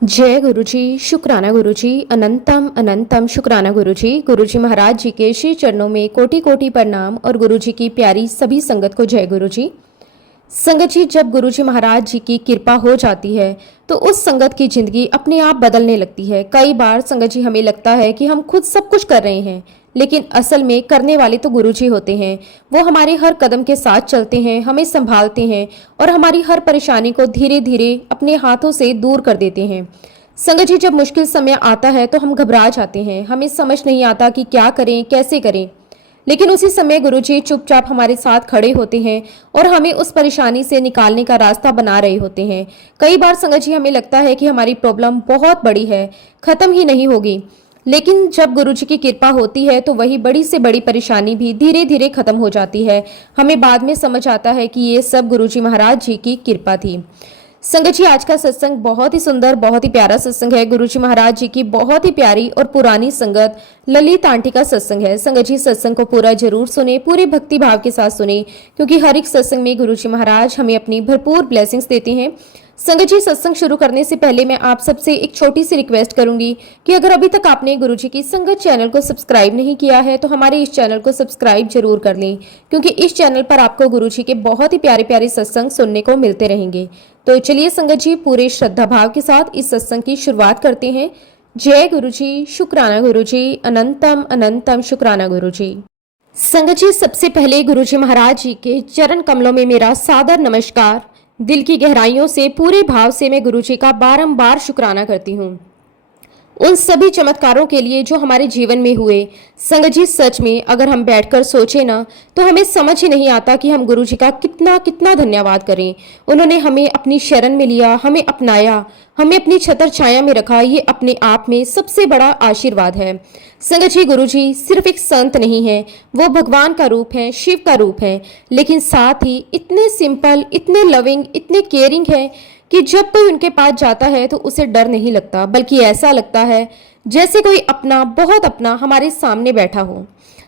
जय गुरुजी, शुक्राना गुरुजी, अनंतम अनंतम शुक्राना गुरुजी। गुरुजी महाराज जी के श्री चरणों में कोटि कोटि प्रणाम और गुरुजी की प्यारी सभी संगत को जय गुरुजी। संगत जी, जब गुरुजी महाराज जी की कृपा हो जाती है तो उस संगत की जिंदगी अपने आप बदलने लगती है। कई बार संगत जी हमें लगता है कि हम खुद सब कुछ कर रहे हैं, लेकिन असल में करने वाले तो गुरुजी होते हैं। वो हमारे हर कदम के साथ चलते हैं, हमें संभालते हैं और हमारी हर परेशानी को धीरे धीरे अपने हाथों से दूर कर देते हैं। संगत जी, जब मुश्किल समय आता है तो हम घबरा जाते हैं, हमें समझ नहीं आता कि क्या करें, कैसे करें। लेकिन उसी समय गुरुजी चुपचाप हमारे साथ खड़े होते हैं और हमें उस परेशानी से निकालने का रास्ता बना रहे होते हैं। कई बार संगत जी हमें लगता है कि हमारी प्रॉब्लम बहुत बड़ी है, खत्म ही नहीं होगी, लेकिन जब गुरुजी की कृपा होती है तो वही बड़ी से बड़ी परेशानी भी धीरे धीरे खत्म हो जाती है। हमें बाद में समझ आता है कि ये सब गुरुजी महाराज जी की कृपा थी। संगत जी, आज का सत्संग बहुत ही सुंदर, बहुत ही प्यारा सत्संग है। गुरुजी महाराज जी की बहुत ही प्यारी और पुरानी संगत ललित आंटी का सत्संग है। संगत जी, सत्संग को पूरा जरूर सुने, पूरे भक्ति भाव के साथ सुने, क्योंकि हर एक सत्संग में गुरुजी महाराज हमें अपनी भरपूर ब्लेसिंग्स देते हैं। संगत जी, सत्संग शुरू करने से पहले मैं आप सबसे एक छोटी सी रिक्वेस्ट करूंगी कि अगर अभी तक आपने गुरुजी की संगत चैनल को सब्सक्राइब नहीं किया है तो हमारे इस चैनल को सब्सक्राइब जरूर कर लें, क्योंकि इस चैनल पर आपको गुरुजी के बहुत ही प्यारे प्यारे सत्संग सुनने को मिलते रहेंगे। तो चलिए संगत जी, पूरे श्रद्धा भाव के साथ इस सत्संग की शुरुआत करते हैं। जय गुरुजी, शुक्राना गुरुजी, अनंतम अनंतम शुक्राना गुरुजी। संगत जी, सबसे पहले गुरुजी महाराज जी के चरण कमलों में मेरा सादर नमस्कार। दिल की गहराइयों से पूरे भाव से मैं गुरुजी का बारंबार शुक्राना करती हूँ उन सभी चमत्कारों के लिए जो हमारे जीवन में हुए। संगत जी, सच में अगर हम बैठकर सोचें ना तो हमें समझ ही नहीं आता कि हम गुरुजी का कितना कितना धन्यवाद करें। उन्होंने हमें अपनी शरण में लिया, हमें अपनाया, हमें अपनी छतर छाया में रखा। ये अपने आप में सबसे बड़ा आशीर्वाद है। संगत जी, गुरुजी सिर्फ एक संत नहीं है, वो भगवान का रूप है, शिव का रूप है, लेकिन साथ ही इतने सिंपल, इतने लविंग, इतने केयरिंग है कि जब कोई उनके पास जाता है तो उसे डर नहीं लगता, बल्कि ऐसा लगता है जैसे कोई अपना, बहुत अपना हमारे सामने बैठा हो।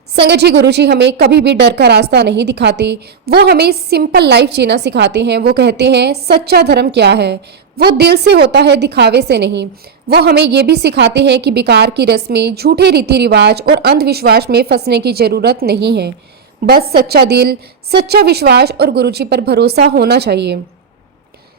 संगत जी, गुरुजी हमें कभी भी डर का रास्ता नहीं दिखाते, वो हमें सिंपल लाइफ जीना सिखाते हैं। वो कहते हैं सच्चा धर्म क्या है, वो दिल से होता है, दिखावे से नहीं। वो हमें ये भी सिखाते हैं कि बेकार की रस्में, झूठे रीति रिवाज और अंधविश्वास में फंसने की जरूरत नहीं है। बस सच्चा दिल, सच्चा विश्वास और गुरुजी पर भरोसा होना चाहिए।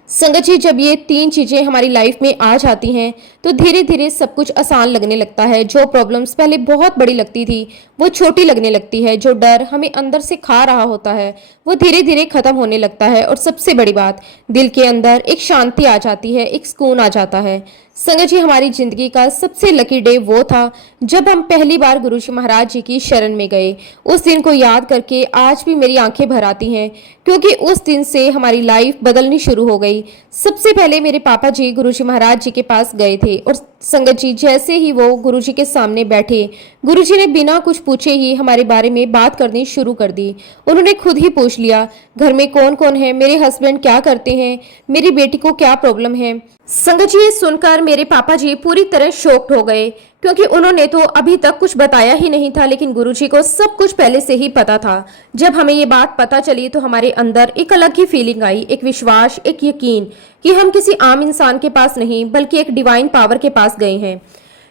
संगत जी, जब ये तीन चीजें हमारी लाइफ में आ जाती हैं तो धीरे धीरे सब कुछ आसान लगने लगता है। जो प्रॉब्लम्स पहले बहुत बड़ी लगती थी वो छोटी लगने लगती है। जो डर हमें अंदर से खा रहा होता है वो धीरे धीरे खत्म होने लगता है। और सबसे बड़ी बात, दिल के अंदर एक शांति आ जाती है, एक सुकून आ जाता है। संगत जी, हमारी जिंदगी का सबसे लकी डे वो था जब हम पहली बार गुरुजी महाराज जी की शरण में गए। उस दिन को याद करके आज भी मेरी आंखें भर आती हैं, क्योंकि उस दिन से हमारी लाइफ बदलनी शुरू हो गई। सबसे पहले मेरे पापा जी गुरुजी महाराज जी के पास गए थे और संगत जी, जैसे ही वो गुरुजी के सामने बैठे, गुरुजी ने बिना कुछ पूछे ही हमारे बारे में बात करनी शुरू कर दी। उन्होंने खुद ही पूछ लिया, घर में कौन कौन है, मेरे हस्बैंड क्या करते हैं, मेरी बेटी को क्या प्रॉब्लम है। संगत जी, ये सुनकर मेरे पापा जी पूरी तरह शॉक्ड हो गए, क्योंकि उन्होंने तो अभी तक कुछ बताया ही नहीं था, लेकिन गुरुजी को सब कुछ पहले से ही पता था। जब हमें ये बात पता चली तो हमारे अंदर एक अलग ही फीलिंग आई, एक विश्वास, एक यकीन कि हम किसी आम इंसान के पास नहीं बल्कि एक डिवाइन पावर के पास गए हैं।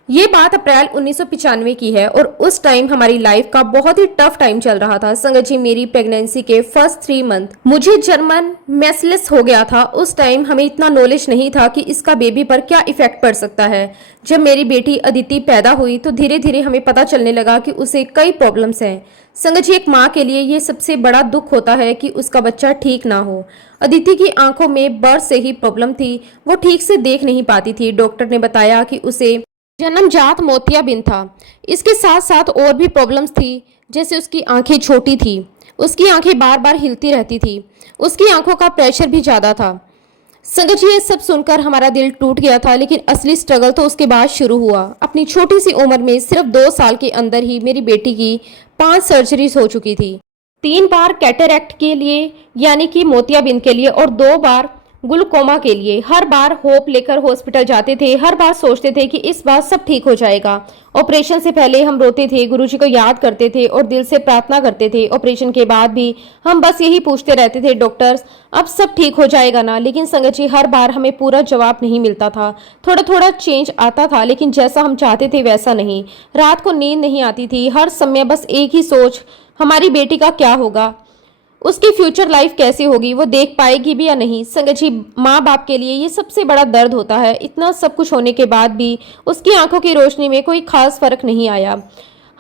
ये बात अप्रैल 1995 की है और उस टाइम हमारी लाइफ का बहुत ही टफ टाइम चल रहा था। संगत जी, मेरी प्रेगनेंसी के फर्स्ट 3 मंथ मुझे जर्मन मेसलेस हो गया था। उस टाइम हमें इतना नॉलेज नहीं था कि इसका बेबी पर क्या इफेक्ट पड़ सकता है। जब मेरी बेटी अदिति पैदा हुई तो धीरे धीरे हमें पता चलने लगा कि उसे कई प्रॉब्लम्स हैं। संगत जी, एक माँ के लिए ये सबसे बड़ा दुख होता है कि उसका बच्चा ठीक ना हो। अदिति की आंखों में बर्थ से ही प्रॉब्लम थी, वो ठीक से देख नहीं पाती थी। डॉक्टर ने बताया कि उसे जन्मजात मोतियाबिंद था। इसके साथ साथ और भी प्रॉब्लम्स थी, जैसे उसकी आंखें छोटी थी, उसकी आंखें बार बार हिलती रहती थी, उसकी आंखों का प्रेशर भी ज़्यादा था। संगत जी, ये सब सुनकर हमारा दिल टूट गया था, लेकिन असली स्ट्रगल तो उसके बाद शुरू हुआ। अपनी छोटी सी उम्र में सिर्फ 2 साल के अंदर ही मेरी बेटी की 5 सर्जरीज हो चुकी थी। 3 बार कैटरैक्ट के लिए यानी कि मोतियाबिंद के लिए और 2 बार ग्लूकोमा के लिए। हर बार होप लेकर हॉस्पिटल जाते थे, हर बार सोचते थे कि इस बार सब ठीक हो जाएगा। ऑपरेशन से पहले हम रोते थे, गुरुजी को याद करते थे और दिल से प्रार्थना करते थे। ऑपरेशन के बाद भी हम बस यही पूछते रहते थे, डॉक्टर्स अब सब ठीक हो जाएगा ना। लेकिन संगत जी, हर बार हमें पूरा जवाब नहीं मिलता था। थोड़ा थोड़ा चेंज आता था, लेकिन जैसा हम चाहते थे वैसा नहीं। रात को नींद नहीं आती थी, हर समय बस एक ही सोच, हमारी बेटी का क्या होगा, उसकी फ्यूचर लाइफ कैसी होगी, वो देख पाएगी भी या नहीं। संगत जी, माँ बाप के लिए ये सबसे बड़ा दर्द होता है। इतना सब कुछ होने के बाद भी उसकी आंखों की रोशनी में कोई खास फर्क नहीं आया।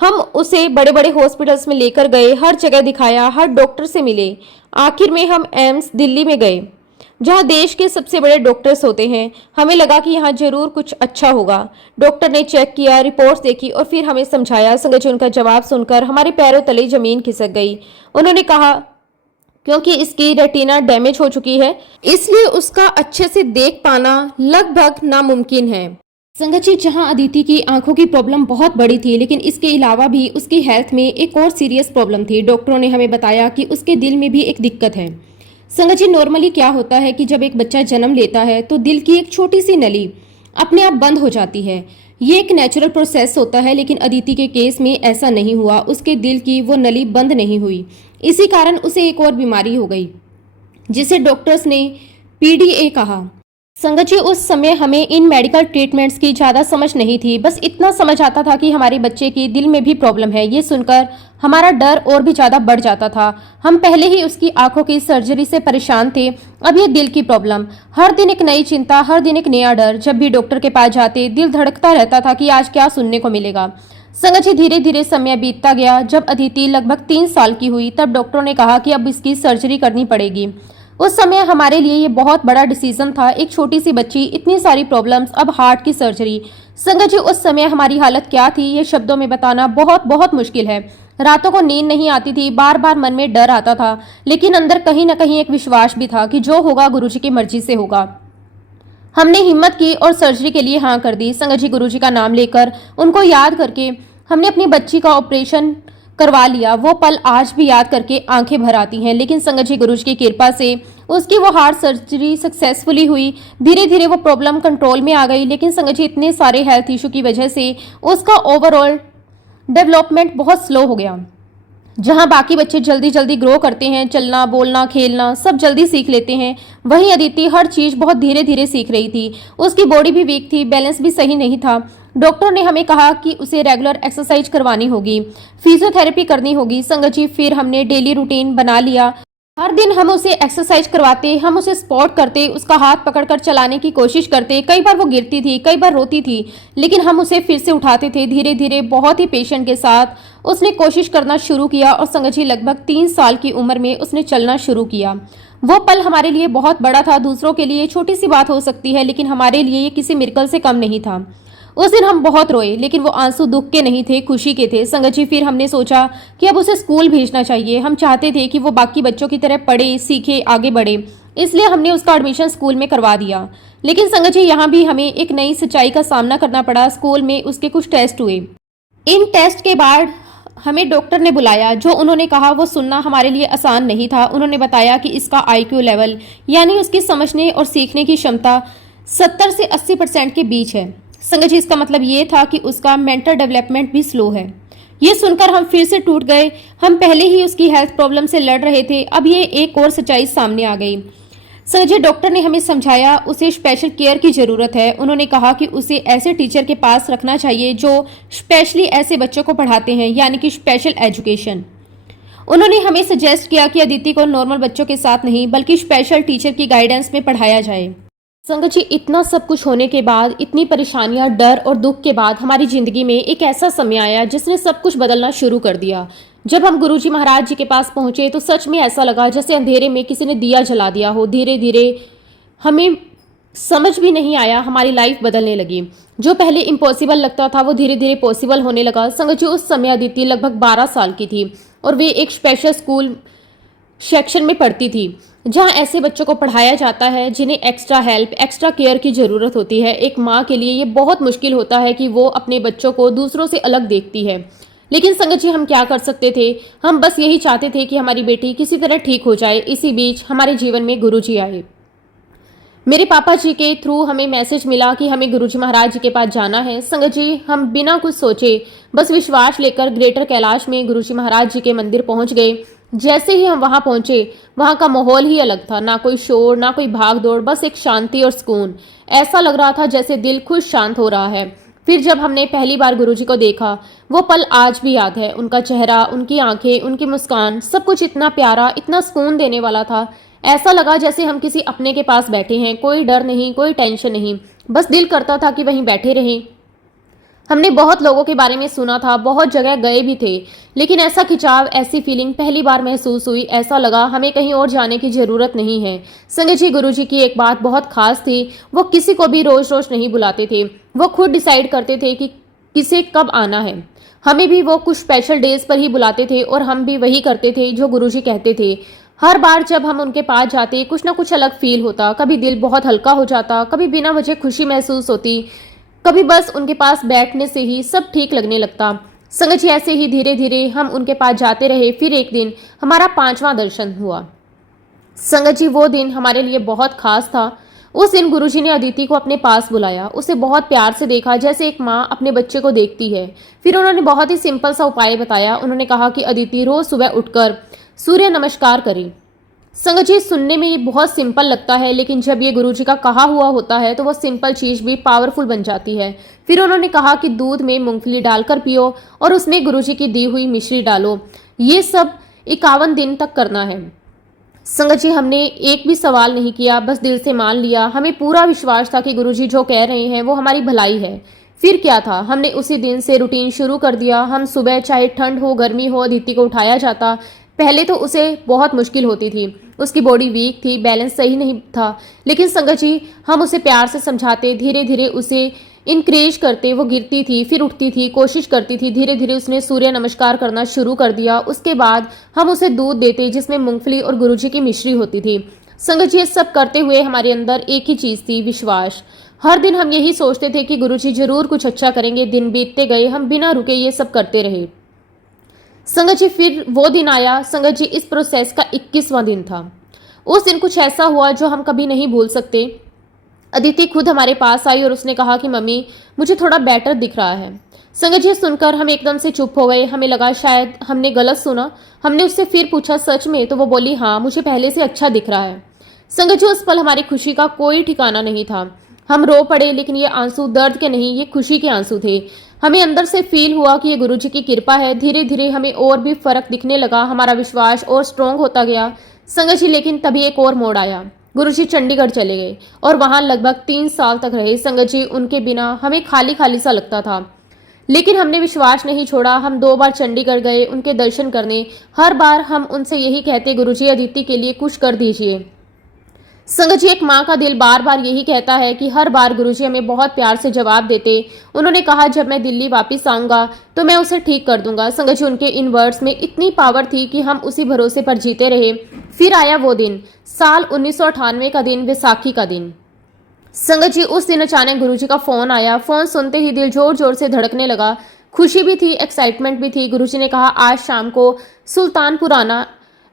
हम उसे बड़े बड़े हॉस्पिटल्स में लेकर गए, हर जगह दिखाया, हर डॉक्टर से मिले। आखिर में हम एम्स दिल्ली में गए, जहाँ देश के सबसे बड़े डॉक्टर्स होते हैं। हमें लगा कि यहाँ जरूर कुछ अच्छा होगा। डॉक्टर ने चेक किया, रिपोर्ट्स देखी और फिर हमें समझाया। संगत जी, उनका जवाब सुनकर हमारे पैरों तले जमीन खिसक गई। उन्होंने कहा, क्योंकि इसकी रेटिना डैमेज हो चुकी है, इसलिए उसका अच्छे से देख पाना लगभग नामुमकिन है। संगत जी, जहां अदिति की आंखों की प्रॉब्लम बहुत बड़ी थी, लेकिन इसके अलावा भी उसकी हेल्थ में एक और सीरियस प्रॉब्लम थी। डॉक्टरों ने हमें बताया कि उसके दिल में भी एक दिक्कत है। संगत जी, नॉर्मली क्या होता है कि जब एक बच्चा जन्म लेता है तो दिल की एक छोटी सी नली अपने आप बंद हो जाती है। ये एक नेचुरल प्रोसेस होता है, लेकिन अदिति के केस में ऐसा नहीं हुआ। उसके दिल की वो नली बंद नहीं हुई। इसी कारण उसे एक और बीमारी हो गई, जिसे डॉक्टर्स ने पीडीए कहा। संगत जी, उस समय हमें इन मेडिकल ट्रीटमेंट्स की ज़्यादा समझ नहीं थी। बस इतना समझ आता था कि हमारे बच्चे की दिल में भी प्रॉब्लम है। ये सुनकर हमारा डर और भी ज़्यादा बढ़ जाता था। हम पहले ही उसकी आंखों की सर्जरी से परेशान थे, अब ये दिल की प्रॉब्लम। हर दिन एक नई चिंता, हर दिन एक नया डर। जब भी डॉक्टर के पास जाते, दिल धड़कता रहता था कि आज क्या सुनने को मिलेगा। संगत जी, धीरे धीरे समय बीतता गया। जब अदिति लगभग 3 साल की हुई, तब डॉक्टरों ने कहा कि अब इसकी सर्जरी करनी पड़ेगी। उस समय हमारे लिए ये बहुत बड़ा डिसीजन था। एक छोटी सी बच्ची, इतनी सारी प्रॉब्लम्स, अब हार्ट की सर्जरी। संगत जी, उस समय हमारी हालत क्या थी, ये शब्दों में बताना बहुत बहुत मुश्किल है। रातों को नींद नहीं आती थी, बार बार मन में डर आता था, लेकिन अंदर कहीं ना कहीं एक विश्वास भी था कि जो होगा गुरुजी की मर्जी से होगा। हमने हिम्मत की और सर्जरी के लिए हाँ कर दी। संगत जी, गुरुजी का नाम लेकर, उनको याद करके हमने अपनी बच्ची का ऑपरेशन करवा लिया। वो पल आज भी याद करके आंखें भर आती हैं। लेकिन संगत जी, गुरुजी की कृपा से उसकी वो हार्ट सर्जरी सक्सेसफुली हुई। धीरे धीरे वो प्रॉब्लम कंट्रोल में आ गई। लेकिन संगत जी, इतने सारे हेल्थ इशू की वजह से उसका ओवरऑल डेवलपमेंट बहुत स्लो हो गया। जहां बाकी बच्चे जल्दी जल्दी ग्रो करते हैं, चलना, बोलना, खेलना सब जल्दी सीख लेते हैं, वहीं अदिति हर चीज बहुत धीरे धीरे सीख रही थी। उसकी बॉडी भी वीक थी, बैलेंस भी सही नहीं था। डॉक्टर ने हमें कहा कि उसे रेगुलर एक्सरसाइज करवानी होगी, फिजियोथेरेपी करनी होगी। संगत जी, फिर हमने डेली रूटीन बना लिया। हर दिन हम उसे एक्सरसाइज करवाते, हम उसे स्पॉट करते, उसका हाथ पकड़कर चलाने की कोशिश करते। कई बार वो गिरती थी, कई बार रोती थी, लेकिन हम उसे फिर से उठाते थे। धीरे धीरे बहुत ही पेशेंट के साथ उसने कोशिश करना शुरू किया और संगत जी, लगभग 3 साल की उम्र में उसने चलना शुरू किया। वो पल हमारे लिए बहुत बड़ा था। दूसरों के लिए छोटी सी बात हो सकती है, लेकिन हमारे लिए ये किसी मिरेकल से कम नहीं था। उस दिन हम बहुत रोए, लेकिन वो आंसू दुख के नहीं थे, खुशी के थे। संगत जी, फिर हमने सोचा कि अब उसे स्कूल भेजना चाहिए। हम चाहते थे कि वो बाकी बच्चों की तरह पढ़े, सीखे, आगे बढ़े, इसलिए हमने उसका एडमिशन स्कूल में करवा दिया। लेकिन संगत जी, यहाँ भी हमें एक नई सच्चाई का सामना करना पड़ा। स्कूल में उसके कुछ टेस्ट हुए। इन टेस्ट के बाद हमें डॉक्टर ने बुलाया। जो उन्होंने कहा वो सुनना हमारे लिए आसान नहीं था। उन्होंने बताया कि इसका IQ लेवल, यानी उसकी समझने और सीखने की क्षमता 70 से 80% के बीच है। संगत जी, इसका मतलब ये था कि उसका मेंटल डेवलपमेंट भी स्लो है। ये सुनकर हम फिर से टूट गए। हम पहले ही उसकी हेल्थ प्रॉब्लम से लड़ रहे थे, अब ये एक और सच्चाई सामने आ गई। संगत जी, डॉक्टर ने हमें समझाया उसे स्पेशल केयर की ज़रूरत है। उन्होंने कहा कि उसे ऐसे टीचर के पास रखना चाहिए जो स्पेशली ऐसे बच्चों को पढ़ाते हैं, यानी कि स्पेशल एजुकेशन। उन्होंने हमें सजेस्ट किया कि अदिति को नॉर्मल बच्चों के साथ नहीं, बल्कि स्पेशल टीचर की गाइडेंस में पढ़ाया जाए। संगत जी, इतना सब कुछ होने के बाद, इतनी परेशानियां, डर और दुख के बाद हमारी जिंदगी में एक ऐसा समय आया जिसने सब कुछ बदलना शुरू कर दिया। जब हम गुरुजी महाराज जी के पास पहुंचे तो सच में ऐसा लगा जैसे अंधेरे में किसी ने दिया जला दिया हो। धीरे धीरे हमें समझ भी नहीं आया, हमारी लाइफ बदलने लगी। जो पहले इम्पॉसिबल लगता था वो धीरे धीरे पॉसिबल होने लगा। संगत जी, उस समय अदिति लगभग 12 साल की थी और वे एक स्पेशल स्कूल सेक्शन में पढ़ती थी, जहां ऐसे बच्चों को पढ़ाया जाता है जिन्हें एक्स्ट्रा हेल्प, एक्स्ट्रा केयर की ज़रूरत होती है। एक माँ के लिए ये बहुत मुश्किल होता है कि वो अपने बच्चों को दूसरों से अलग देखती है। लेकिन संगत जी, हम क्या कर सकते थे। हम बस यही चाहते थे कि हमारी बेटी किसी तरह ठीक हो जाए। इसी बीच हमारे जीवन में गुरुजी आए। मेरे पापा जी के थ्रू हमें मैसेज मिला कि हमें गुरुजी महाराज जी के पास जाना है। संगत जी, हम बिना कुछ सोचे बस विश्वास लेकर ग्रेटर कैलाश में गुरुजी महाराज जी के मंदिर पहुंच गए। जैसे ही हम वहां पहुंचे, वहां का माहौल ही अलग था। ना कोई शोर, ना कोई भाग दौड़, बस एक शांति और सुकून। ऐसा लग रहा था जैसे दिल खुद शांत हो रहा है। फिर जब हमने पहली बार गुरुजी को देखा, वो पल आज भी याद है। उनका चेहरा, उनकी आंखें, उनकी मुस्कान, सब कुछ इतना प्यारा, इतना सुकून देने वाला था। ऐसा लगा जैसे हम किसी अपने के पास बैठे हैं। कोई डर नहीं, कोई टेंशन नहीं, बस दिल करता था कि वहीं बैठे रहें। हमने बहुत लोगों के बारे में सुना था, बहुत जगह गए भी थे, लेकिन ऐसा खिंचाव, ऐसी फीलिंग पहली बार महसूस हुई। ऐसा लगा हमें कहीं और जाने की जरूरत नहीं है। संगत जी, गुरुजी की एक बात बहुत खास थी, वो किसी को भी रोज रोज नहीं बुलाते थे। वो खुद डिसाइड करते थे कि किसे कब आना है। हमें भी वो कुछ स्पेशल डेज पर ही बुलाते थे और हम भी वही करते थे जो गुरुजी कहते थे। हर बार जब हम उनके पास जाते, कुछ ना कुछ अलग फील होता। कभी दिल बहुत हल्का हो जाता, कभी बिना वजह खुशी महसूस होती, कभी बस उनके पास बैठने से ही सब ठीक लगने लगता। संगत जी, ऐसे ही धीरे धीरे हम उनके पास जाते रहे। फिर एक दिन हमारा 5वां दर्शन हुआ। संगत जी, वो दिन हमारे लिए बहुत खास था। उस दिन गुरुजी ने अदिति को अपने पास बुलाया, उसे बहुत प्यार से देखा, जैसे एक माँ अपने बच्चे को देखती है। फिर उन्होंने बहुत ही सिंपल सा उपाय बताया। उन्होंने कहा कि अदिति रोज सुबह उठकर सूर्य नमस्कार करें। संगत जी, सुनने में ये बहुत सिंपल लगता है, लेकिन जब ये गुरुजी का कहा हुआ होता है तो वो सिंपल चीज भी पावरफुल बन जाती है। फिर उन्होंने कहा कि दूध में मूंगफली डालकर पियो और उसमें गुरुजी की दी हुई मिश्री डालो। ये सब 51 दिन तक करना है। संगत जी, हमने एक भी सवाल नहीं किया, बस दिल से मान लिया। हमें पूरा विश्वास था कि गुरुजी जो कह रहे हैं वो हमारी भलाई है। फिर क्या था, हमने उसी दिन से रूटीन शुरू कर दिया। हम सुबह, चाहे ठंड हो गर्मी हो, अदिति को उठाया जाता। पहले तो उसे बहुत मुश्किल होती थी, उसकी बॉडी वीक थी, बैलेंस सही नहीं था, लेकिन संगत जी, हम उसे प्यार से समझाते, धीरे धीरे उसे इनक्रेज करते। वो गिरती थी, फिर उठती थी, कोशिश करती थी। धीरे धीरे उसने सूर्य नमस्कार करना शुरू कर दिया। उसके बाद हम उसे दूध देते जिसमें मूंगफली और गुरुजी की मिश्री होती थी। संगत जी, ये सब करते हुए हमारे अंदर एक ही चीज थी, विश्वास। हर दिन हम यही सोचते थे कि गुरुजी जरूर कुछ अच्छा करेंगे। दिन बीतते गए, हम बिना रुके ये सब करते रहे। संगत जी, फिर वो दिन आया। संगत जी, इस प्रोसेस का 21वां दिन था। उस दिन कुछ ऐसा हुआ जो हम कभी नहीं भूल सकते। अदिति खुद हमारे पास आई और उसने कहा कि मम्मी, मुझे थोड़ा बेटर दिख रहा है। संगत जी, सुनकर हम एकदम से चुप हो गए। हमें लगा शायद हमने गलत सुना। हमने उससे फिर पूछा, सच में? तो वो बोली, हाँ, मुझे पहले से अच्छा दिख रहा है। संगत जी, उस पल हमारी खुशी का कोई ठिकाना नहीं था। हम रो पड़े, लेकिन ये आंसू दर्द के नहीं, ये खुशी के आंसू थे। हमें अंदर से फील हुआ कि ये गुरुजी की कृपा है। धीरे धीरे हमें और भी फर्क दिखने लगा, हमारा विश्वास और स्ट्रॉन्ग होता गया। संगत जी, लेकिन तभी एक और मोड़ आया। गुरुजी चंडीगढ़ चले गए और वहां लगभग 3 साल तक रहे। संगत जी, उनके बिना हमें खाली खाली सा लगता था, लेकिन हमने विश्वास नहीं छोड़ा। हम 2 बार चंडीगढ़ गए उनके दर्शन करने। हर बार हम उनसे यही कहते, गुरुजी अदिति के लिए कुछ कर दीजिए। संगत जी, एक माँ का दिल बार बार यही कहता है कि हर बार गुरुजी हमें बहुत प्यार से जवाब देते। उन्होंने कहा, जब मैं दिल्ली वापस आऊंगा तो मैं उसे ठीक कर दूंगा। संगत जी, उनके इन वर्ड्स में इतनी पावर थी कि हम उसी भरोसे पर जीते रहे। फिर आया वो दिन, साल 1998 का दिन, वैसाखी का दिन। संगत जी, उस दिन अचानक गुरुजी का फोन आया। फोन सुनते ही दिल जोर जोर से धड़कने लगा। खुशी भी थी, एक्साइटमेंट भी थी। गुरुजी ने कहा, आज शाम को सुल्तानपुर आना,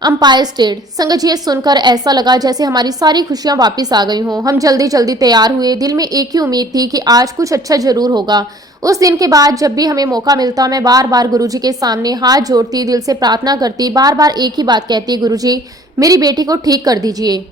अंपायर स्टेट। संगत जी, ये सुनकर ऐसा लगा जैसे हमारी सारी खुशियां वापस आ गई हों। हम जल्दी जल्दी तैयार हुए। दिल में एक ही उम्मीद थी कि आज कुछ अच्छा जरूर होगा। उस दिन के बाद जब भी हमें मौका मिलता, मैं बार बार गुरुजी के सामने हाथ जोड़ती, दिल से प्रार्थना करती, बार बार एक ही बात कहती, गुरुजी मेरी बेटी को ठीक कर दीजिए।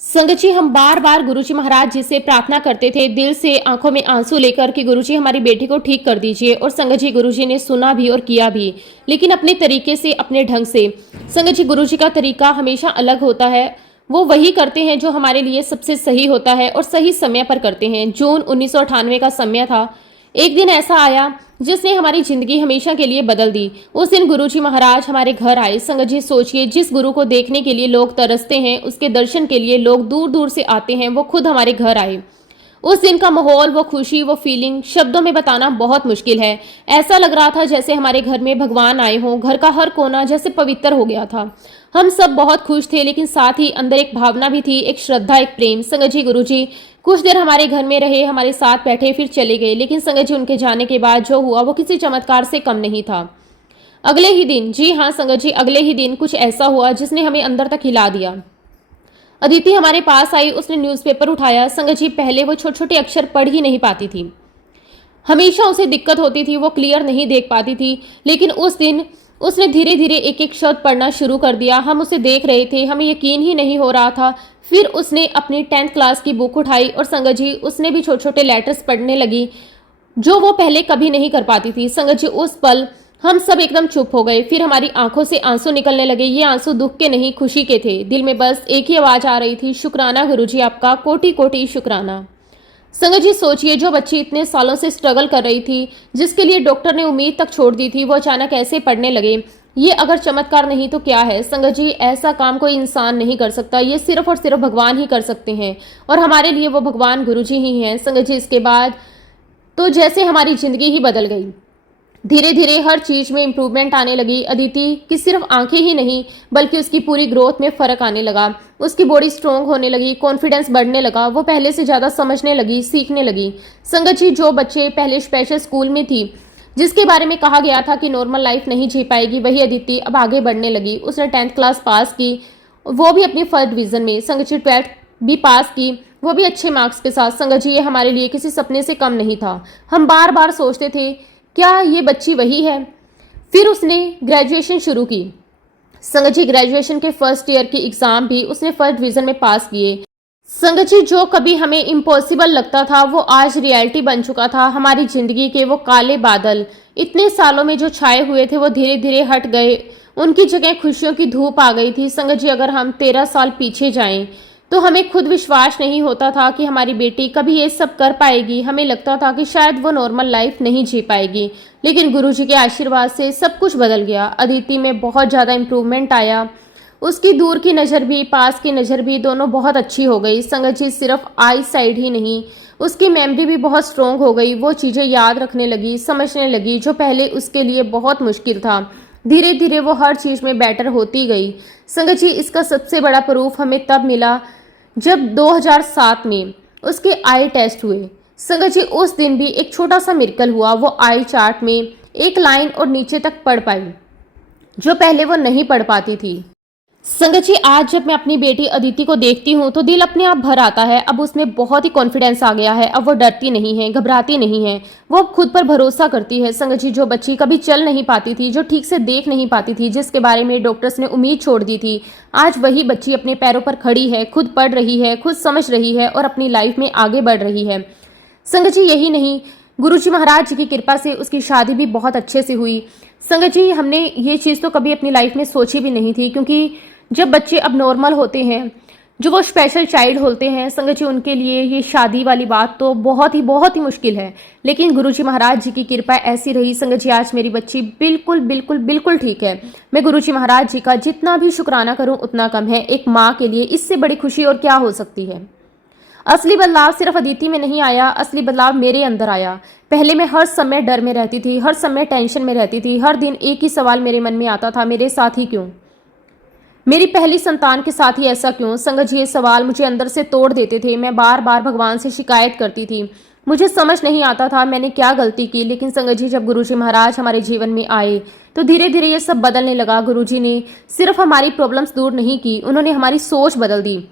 संगत जी, हम बार बार गुरुजी महाराज जी से प्रार्थना करते थे, दिल से आंखों में आंसू लेकर, कि गुरुजी हमारी बेटी को ठीक कर दीजिए। और संगत जी, गुरुजी ने सुना भी और किया भी, लेकिन अपने तरीके से, अपने ढंग से। संगत जी, गुरुजी का तरीका हमेशा अलग होता है। वो वही करते हैं जो हमारे लिए सबसे सही होता है और सही समय पर करते हैं। जून 1998 का समय था। एक दिन ऐसा आया जिसने हमारी जिंदगी हमेशा के लिए बदल दी। उस दिन गुरुजी महाराज हमारे घर आए। संगत जी, सोचिए, जिस गुरु को देखने के लिए लोग तरसते हैं, उसके दर्शन के लिए लोग दूर दूर से आते हैं, वो खुद हमारे घर आए। उस दिन का माहौल, वो खुशी, वो फीलिंग शब्दों में बताना बहुत मुश्किल है। ऐसा लग रहा था जैसे हमारे घर में भगवान आए हों। घर का हर कोना जैसे पवित्र हो गया था। हम सब बहुत खुश थे, लेकिन साथ ही अंदर एक भावना भी थी, एक श्रद्धा, एक प्रेम। संगत जी, गुरुजी कुछ देर हमारे घर में रहे, हमारे साथ बैठे, फिर चले गए। लेकिन संगत जी, उनके जाने के बाद जो हुआ वो किसी चमत्कार से कम नहीं था। अगले ही दिन, जी हाँ संगत जी, अगले ही दिन कुछ ऐसा हुआ जिसने हमें अंदर तक हिला दिया। अदिति हमारे पास आई, उसने न्यूज़पेपर उठाया। संगत जी, पहले वो छोटे छोटे अक्षर पढ़ ही नहीं पाती थी, हमेशा उसे दिक्कत होती थी, वो क्लियर नहीं देख पाती थी। लेकिन उस दिन उसने धीरे धीरे एक एक शब्द पढ़ना शुरू कर दिया। हम उसे देख रहे थे, हमें यकीन ही नहीं हो रहा था। फिर उसने अपनी 10th क्लास की बुक उठाई और संगत जी उसने भी छोटे छोटे लेटर्स पढ़ने लगी, जो वो पहले कभी नहीं कर पाती थी। संगत जी, उस पल हम सब एकदम चुप हो गए। फिर हमारी आंखों से आंसू निकलने लगे। ये आंसू दुख के नहीं, खुशी के थे। दिल में बस एक ही आवाज आ रही थी, शुक्राना गुरुजी, आपका कोटि कोटि शुक्राना। संगत जी, सोचिए, जो बच्ची इतने सालों से स्ट्रगल कर रही थी, जिसके लिए डॉक्टर ने उम्मीद तक छोड़ दी थी, वो अचानक ऐसे पढ़ने लगे। ये अगर चमत्कार नहीं तो क्या है? संगत जी, ऐसा काम कोई इंसान नहीं कर सकता, ये सिर्फ और सिर्फ भगवान ही कर सकते हैं, और हमारे लिए वो भगवान गुरुजी ही हैं। संगत जी, इसके बाद तो जैसे हमारी जिंदगी ही बदल गई। धीरे धीरे हर चीज में इंप्रूवमेंट आने लगी। अदिति की सिर्फ आंखें ही नहीं, बल्कि उसकी पूरी ग्रोथ में फर्क आने लगा। उसकी बॉडी स्ट्रोंग होने लगी, कॉन्फिडेंस बढ़ने लगा, वो पहले से ज्यादा समझने लगी, सीखने लगी। संगत जी, जो बच्चे पहले स्पेशल स्कूल में थी, जिसके बारे में कहा गया था कि नॉर्मल लाइफ नहीं जी पाएगी, वही अदिति अब आगे बढ़ने लगी। उसने 10th क्लास पास की, वो भी अपनी फर्स्ट डिवीजन में। संगत जी, 12th भी पास की, वो भी अच्छे मार्क्स के साथ। संगत जी, ये हमारे लिए किसी सपने से कम नहीं था। हम बार बार सोचते थे, क्या ये बच्ची वही है? फिर उसने ग्रेजुएशन शुरू की। संगत जी, ग्रेजुएशन के फर्स्ट ईयर की एग्जाम भी उसने फर्स्ट डिवीजन में पास किए। संगत जी, जो कभी हमें इम्पॉसिबल लगता था, वो आज रियलिटी बन चुका था। हमारी जिंदगी के वो काले बादल इतने सालों में जो छाए हुए थे, वो धीरे धीरे हट गए। उनकी जगह खुशियों की धूप आ गई थी। संगत जी, अगर हम 13 साल पीछे जाएं, तो हमें खुद विश्वास नहीं होता था कि हमारी बेटी कभी ये सब कर पाएगी। हमें लगता था कि शायद वो नॉर्मल लाइफ नहीं जी पाएगी, लेकिन गुरुजी के आशीर्वाद से सब कुछ बदल गया। अदिति में बहुत ज़्यादा इम्प्रूवमेंट आया। उसकी दूर की नज़र भी, पास की नज़र भी, दोनों बहुत अच्छी हो गई। संगत जी, सिर्फ आई साइड ही नहीं, उसकी मेमोरी भी बहुत स्ट्रोंग हो गई। वो चीज़ें याद रखने लगी, समझने लगी, जो पहले उसके लिए बहुत मुश्किल था। धीरे धीरे वो हर चीज़ में बेटर होती गई। संगत जी, इसका सबसे बड़ा प्रूफ हमें तब मिला जब 2007 में उसके आई टेस्ट हुए। संगत जी, उस दिन भी एक छोटा सा मिरेकल हुआ। वो आई चार्ट में एक लाइन और नीचे तक पढ़ पाई, जो पहले वो नहीं पढ़ पाती थी। संगत जी, आज जब मैं अपनी बेटी अदिति को देखती हूँ तो दिल अपने आप भर आता है। अब उसमें बहुत ही कॉन्फिडेंस आ गया है। अब वो डरती नहीं है, घबराती नहीं है, वो अब खुद पर भरोसा करती है। संगत जी, जो बच्ची कभी चल नहीं पाती थी, जो ठीक से देख नहीं पाती थी, जिसके बारे में डॉक्टर्स ने उम्मीद छोड़ दी थी, आज वही बच्ची अपने पैरों पर खड़ी है, खुद पढ़ रही है, खुद समझ रही है और अपनी लाइफ में आगे बढ़ रही है। संगत जी, यही नहीं, गुरुजी महाराज जी की कृपा से उसकी शादी भी बहुत अच्छे से हुई। संगत जी, हमने ये चीज़ तो कभी अपनी लाइफ में सोची भी नहीं थी, क्योंकि जब बच्चे अब नॉर्मल होते हैं, जो वो स्पेशल चाइल्ड होते हैं, संगत जी, उनके लिए ये शादी वाली बात तो बहुत ही मुश्किल है। लेकिन गुरुजी महाराज जी की कृपा ऐसी रही। संगत जी, आज मेरी बच्ची बिल्कुल बिल्कुल बिल्कुल ठीक है। मैं गुरुजी महाराज जी का जितना भी शुक्राना करूं उतना कम है। एक माँ के लिए इससे बड़ी खुशी और क्या हो सकती है। असली बदलाव सिर्फ अदिति में नहीं आया, असली बदलाव मेरे अंदर आया। पहले मैं हर समय डर में रहती थी, हर समय टेंशन में रहती थी। हर दिन एक ही सवाल मेरे मन में आता था, मेरे साथ ही क्यों? मेरी पहली संतान के साथ ही ऐसा क्यों? संगत जी, ये सवाल मुझे अंदर से तोड़ देते थे। मैं बार बार भगवान से शिकायत करती थी। मुझे समझ नहीं आता था मैंने क्या गलती की। लेकिन संगत जी, जब गुरुजी महाराज हमारे जीवन में आए तो धीरे धीरे ये सब बदलने लगा। गुरुजी ने सिर्फ हमारी प्रॉब्लम्स दूर नहीं की, उन्होंने हमारी सोच बदल दी,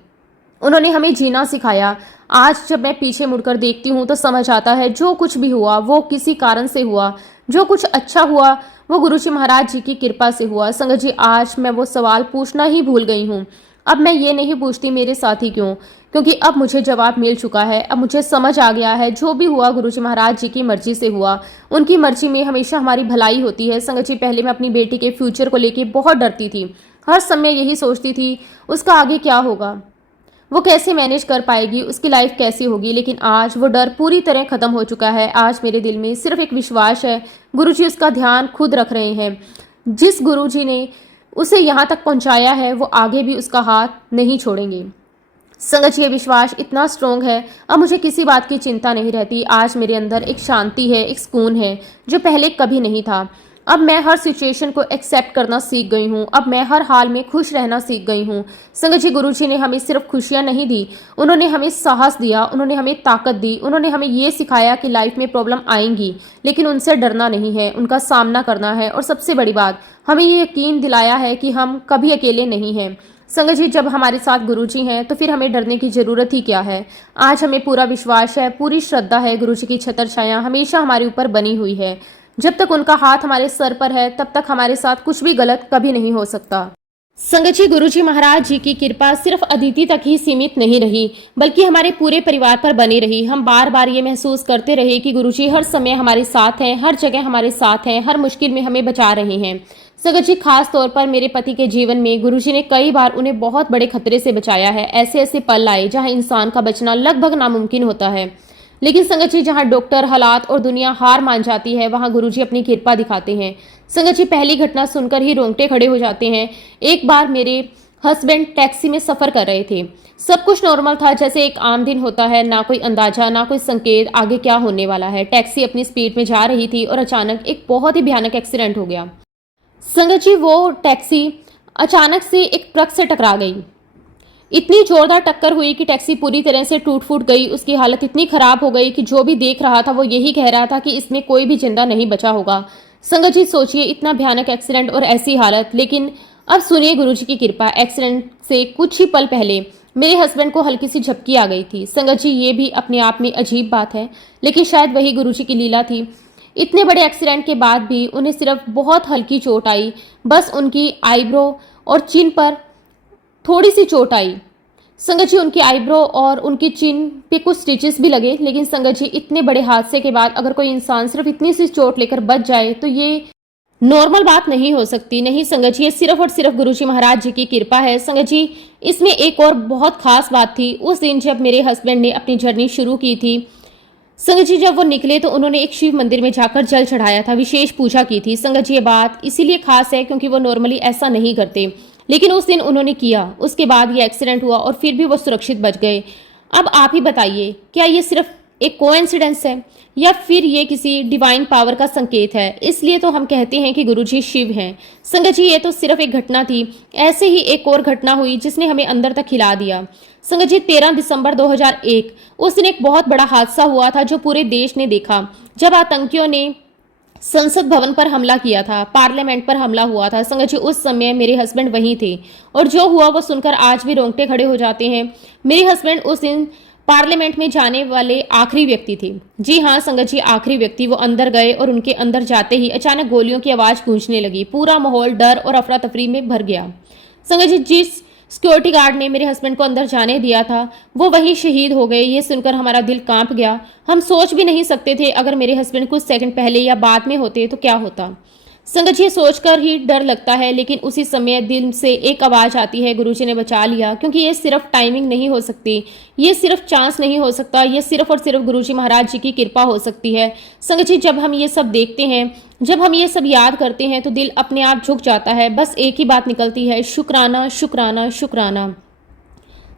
उन्होंने हमें जीना सिखाया। आज जब मैं पीछे मुड़कर देखती हूँ तो समझ आता है, जो कुछ भी हुआ वो किसी कारण से हुआ। जो कुछ अच्छा हुआ वो गुरुजी महाराज जी की कृपा से हुआ। संगत जी, आज मैं वो सवाल पूछना ही भूल गई हूँ। अब मैं ये नहीं पूछती मेरे साथ ही क्यों, क्योंकि अब मुझे जवाब मिल चुका है। अब मुझे समझ आ गया है, जो भी हुआ गुरुजी महाराज जी की मर्जी से हुआ। उनकी मर्जी में हमेशा हमारी भलाई होती है। संगत जी, पहले मैं अपनी बेटी के फ्यूचर को लेकर बहुत डरती थी। हर समय यही सोचती थी, उसका आगे क्या होगा, वो कैसे मैनेज कर पाएगी, उसकी लाइफ कैसी होगी। लेकिन आज वो डर पूरी तरह खत्म हो चुका है। आज मेरे दिल में सिर्फ एक विश्वास है, गुरुजी उसका ध्यान खुद रख रहे हैं। जिस गुरुजी ने उसे यहाँ तक पहुँचाया है, वो आगे भी उसका हाथ नहीं छोड़ेंगे। संगत जी, ये विश्वास इतना स्ट्रोंग है, अब मुझे किसी बात की चिंता नहीं रहती। आज मेरे अंदर एक शांति है, एक सुकून है, जो पहले कभी नहीं था। अब मैं हर सिचुएशन को एक्सेप्ट करना सीख गई हूँ। अब मैं हर हाल में खुश रहना सीख गई हूँ। संगत जी, गुरुजी ने हमें सिर्फ खुशियाँ नहीं दी, उन्होंने हमें साहस दिया, उन्होंने हमें ताकत दी। उन्होंने हमें ये सिखाया कि लाइफ में प्रॉब्लम आएंगी, लेकिन उनसे डरना नहीं है, उनका सामना करना है। और सबसे बड़ी बात, हमें ये यकीन दिलाया है कि हम कभी अकेले नहीं हैं। संगत जी, जब हमारे साथ गुरुजी हैं तो फिर हमें डरने की ज़रूरत ही क्या है। आज हमें पूरा विश्वास है, पूरी श्रद्धा है, गुरुजी की छत्र छाया हमेशा हमारे ऊपर बनी हुई है। जब तक उनका हाथ हमारे सर पर है तब तक हमारे साथ कुछ भी गलत कभी नहीं हो सकता। संगत जी, गुरुजी महाराज जी की कृपा सिर्फ अदिति तक ही सीमित नहीं रही, बल्कि हमारे पूरे परिवार पर बनी रही। हम बार बार ये महसूस करते रहे कि गुरुजी हर समय हमारे साथ हैं, हर जगह हमारे साथ हैं, हर मुश्किल में हमें बचा रहे हैं। संगत जी, खास तौर पर मेरे पति के जीवन में गुरुजी ने कई बार उन्हें बहुत बड़े खतरे से बचाया है। ऐसे ऐसे पल आए जहां इंसान का बचना लगभग नामुमकिन होता है, लेकिन संगत जी जहां डॉक्टर, हालात और दुनिया हार मान जाती है वहां गुरुजी अपनी कृपा दिखाते हैं। संगत जी, पहली घटना सुनकर ही रोंगटे खड़े हो जाते हैं। एक बार मेरे हस्बैंड टैक्सी में सफर कर रहे थे। सब कुछ नॉर्मल था, जैसे एक आम दिन होता है। ना कोई अंदाजा, ना कोई संकेत आगे क्या होने वाला है। टैक्सी अपनी स्पीड में जा रही थी और अचानक एक बहुत ही भयानक एक्सीडेंट हो गया। संगत जी, वो टैक्सी अचानक से एक ट्रक से टकरा गई। इतनी जोरदार टक्कर हुई कि टैक्सी पूरी तरह से टूट फूट गई। उसकी हालत इतनी खराब हो गई कि जो भी देख रहा था वो यही कह रहा था कि इसमें कोई भी जिंदा नहीं बचा होगा। संगत जी, सोचिए, इतना भयानक एक्सीडेंट और ऐसी हालत। लेकिन अब सुनिए गुरुजी की कृपा। एक्सीडेंट से कुछ ही पल पहले मेरे हस्बैंड को हल्की सी झपकी आ गई थी। संगत जी, ये भी अपने आप में अजीब बात है, लेकिन शायद वही गुरुजी की लीला थी। इतने बड़े एक्सीडेंट के बाद भी उन्हें सिर्फ बहुत हल्की चोट आई। बस उनकी आईब्रो और चिन पर थोड़ी सी चोट आई। संगत जी, उनकी आईब्रो और उनकी चिन पे कुछ स्टिचेस भी लगे। लेकिन संगत जी, इतने बड़े हादसे के बाद अगर कोई इंसान सिर्फ इतनी सी चोट लेकर बच जाए तो ये नॉर्मल बात नहीं हो सकती। नहीं संगत जी, ये सिर्फ और सिर्फ गुरुजी महाराज जी की कृपा है। संगत जी, इसमें एक और बहुत खास बात थी। उस दिन जब मेरे हस्बैंड ने अपनी जर्नी शुरू की थी, संगत जी जब वो निकले तो उन्होंने एक शिव मंदिर में जाकर जल चढ़ाया था, विशेष पूजा की थी। संगत जी, ये बात इसीलिए खास है क्योंकि वो नॉर्मली ऐसा नहीं करते, लेकिन उस दिन उन्होंने किया। उसके बाद ये एक्सीडेंट हुआ और फिर भी वो सुरक्षित बच गए। अब आप ही बताइए, क्या ये सिर्फ एक कोइंसिडेंस है या फिर ये किसी डिवाइन पावर का संकेत है? इसलिए तो हम कहते हैं कि गुरुजी शिव हैं। संगत जी, ये तो सिर्फ एक घटना थी। ऐसे ही एक और घटना हुई जिसने हमें अंदर तक हिला दिया। संगत जी, 13 दिसंबर 2001 उस दिन एक बहुत बड़ा हादसा हुआ था जो पूरे देश ने देखा। जब आतंकियों ने संसद भवन पर हमला किया था, पार्लियामेंट पर हमला हुआ था। संगत जी, उस समय मेरे हस्बैंड वहीं थे और जो हुआ वो सुनकर आज भी रोंगटे खड़े हो जाते हैं। मेरे हस्बैंड उस दिन पार्लियामेंट में जाने वाले आखिरी व्यक्ति थे। जी हाँ संगत जी, आखिरी व्यक्ति। वो अंदर गए और उनके अंदर जाते ही अचानक गोलियों की आवाज गूंजने लगी। पूरा माहौल डर और अफरा तफरी में भर गया। संगत जी, जिस सिक्योरिटी गार्ड ने मेरे हस्बैंड को अंदर जाने दिया था वो वहीं शहीद हो गए। ये सुनकर हमारा दिल कांप गया। हम सोच भी नहीं सकते थे अगर मेरे हस्बैंड कुछ सेकंड पहले या बाद में होते तो क्या होता। संगत जी, सोचकर ही डर लगता है, लेकिन उसी समय दिल से एक आवाज आती है, गुरुजी ने बचा लिया। क्योंकि ये सिर्फ टाइमिंग नहीं हो सकती, ये सिर्फ चांस नहीं हो सकता, ये सिर्फ और सिर्फ गुरुजी महाराज जी की कृपा हो सकती है। संगत जी, जब हम ये सब देखते हैं, जब हम ये सब याद करते हैं तो दिल अपने आप झुक जाता है। बस एक ही बात निकलती है, शुक्राना शुक्राना शुक्राना।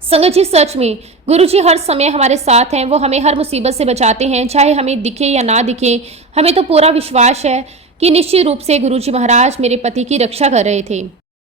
संगत जी, सच में गुरुजी हर समय हमारे साथ हैं। वो हमें हर मुसीबत से बचाते हैं, चाहे हमें दिखे या ना दिखे। हमें तो पूरा विश्वास है कि निश्चित रूप से गुरुजी महाराज मेरे पति की रक्षा कर रहे थे।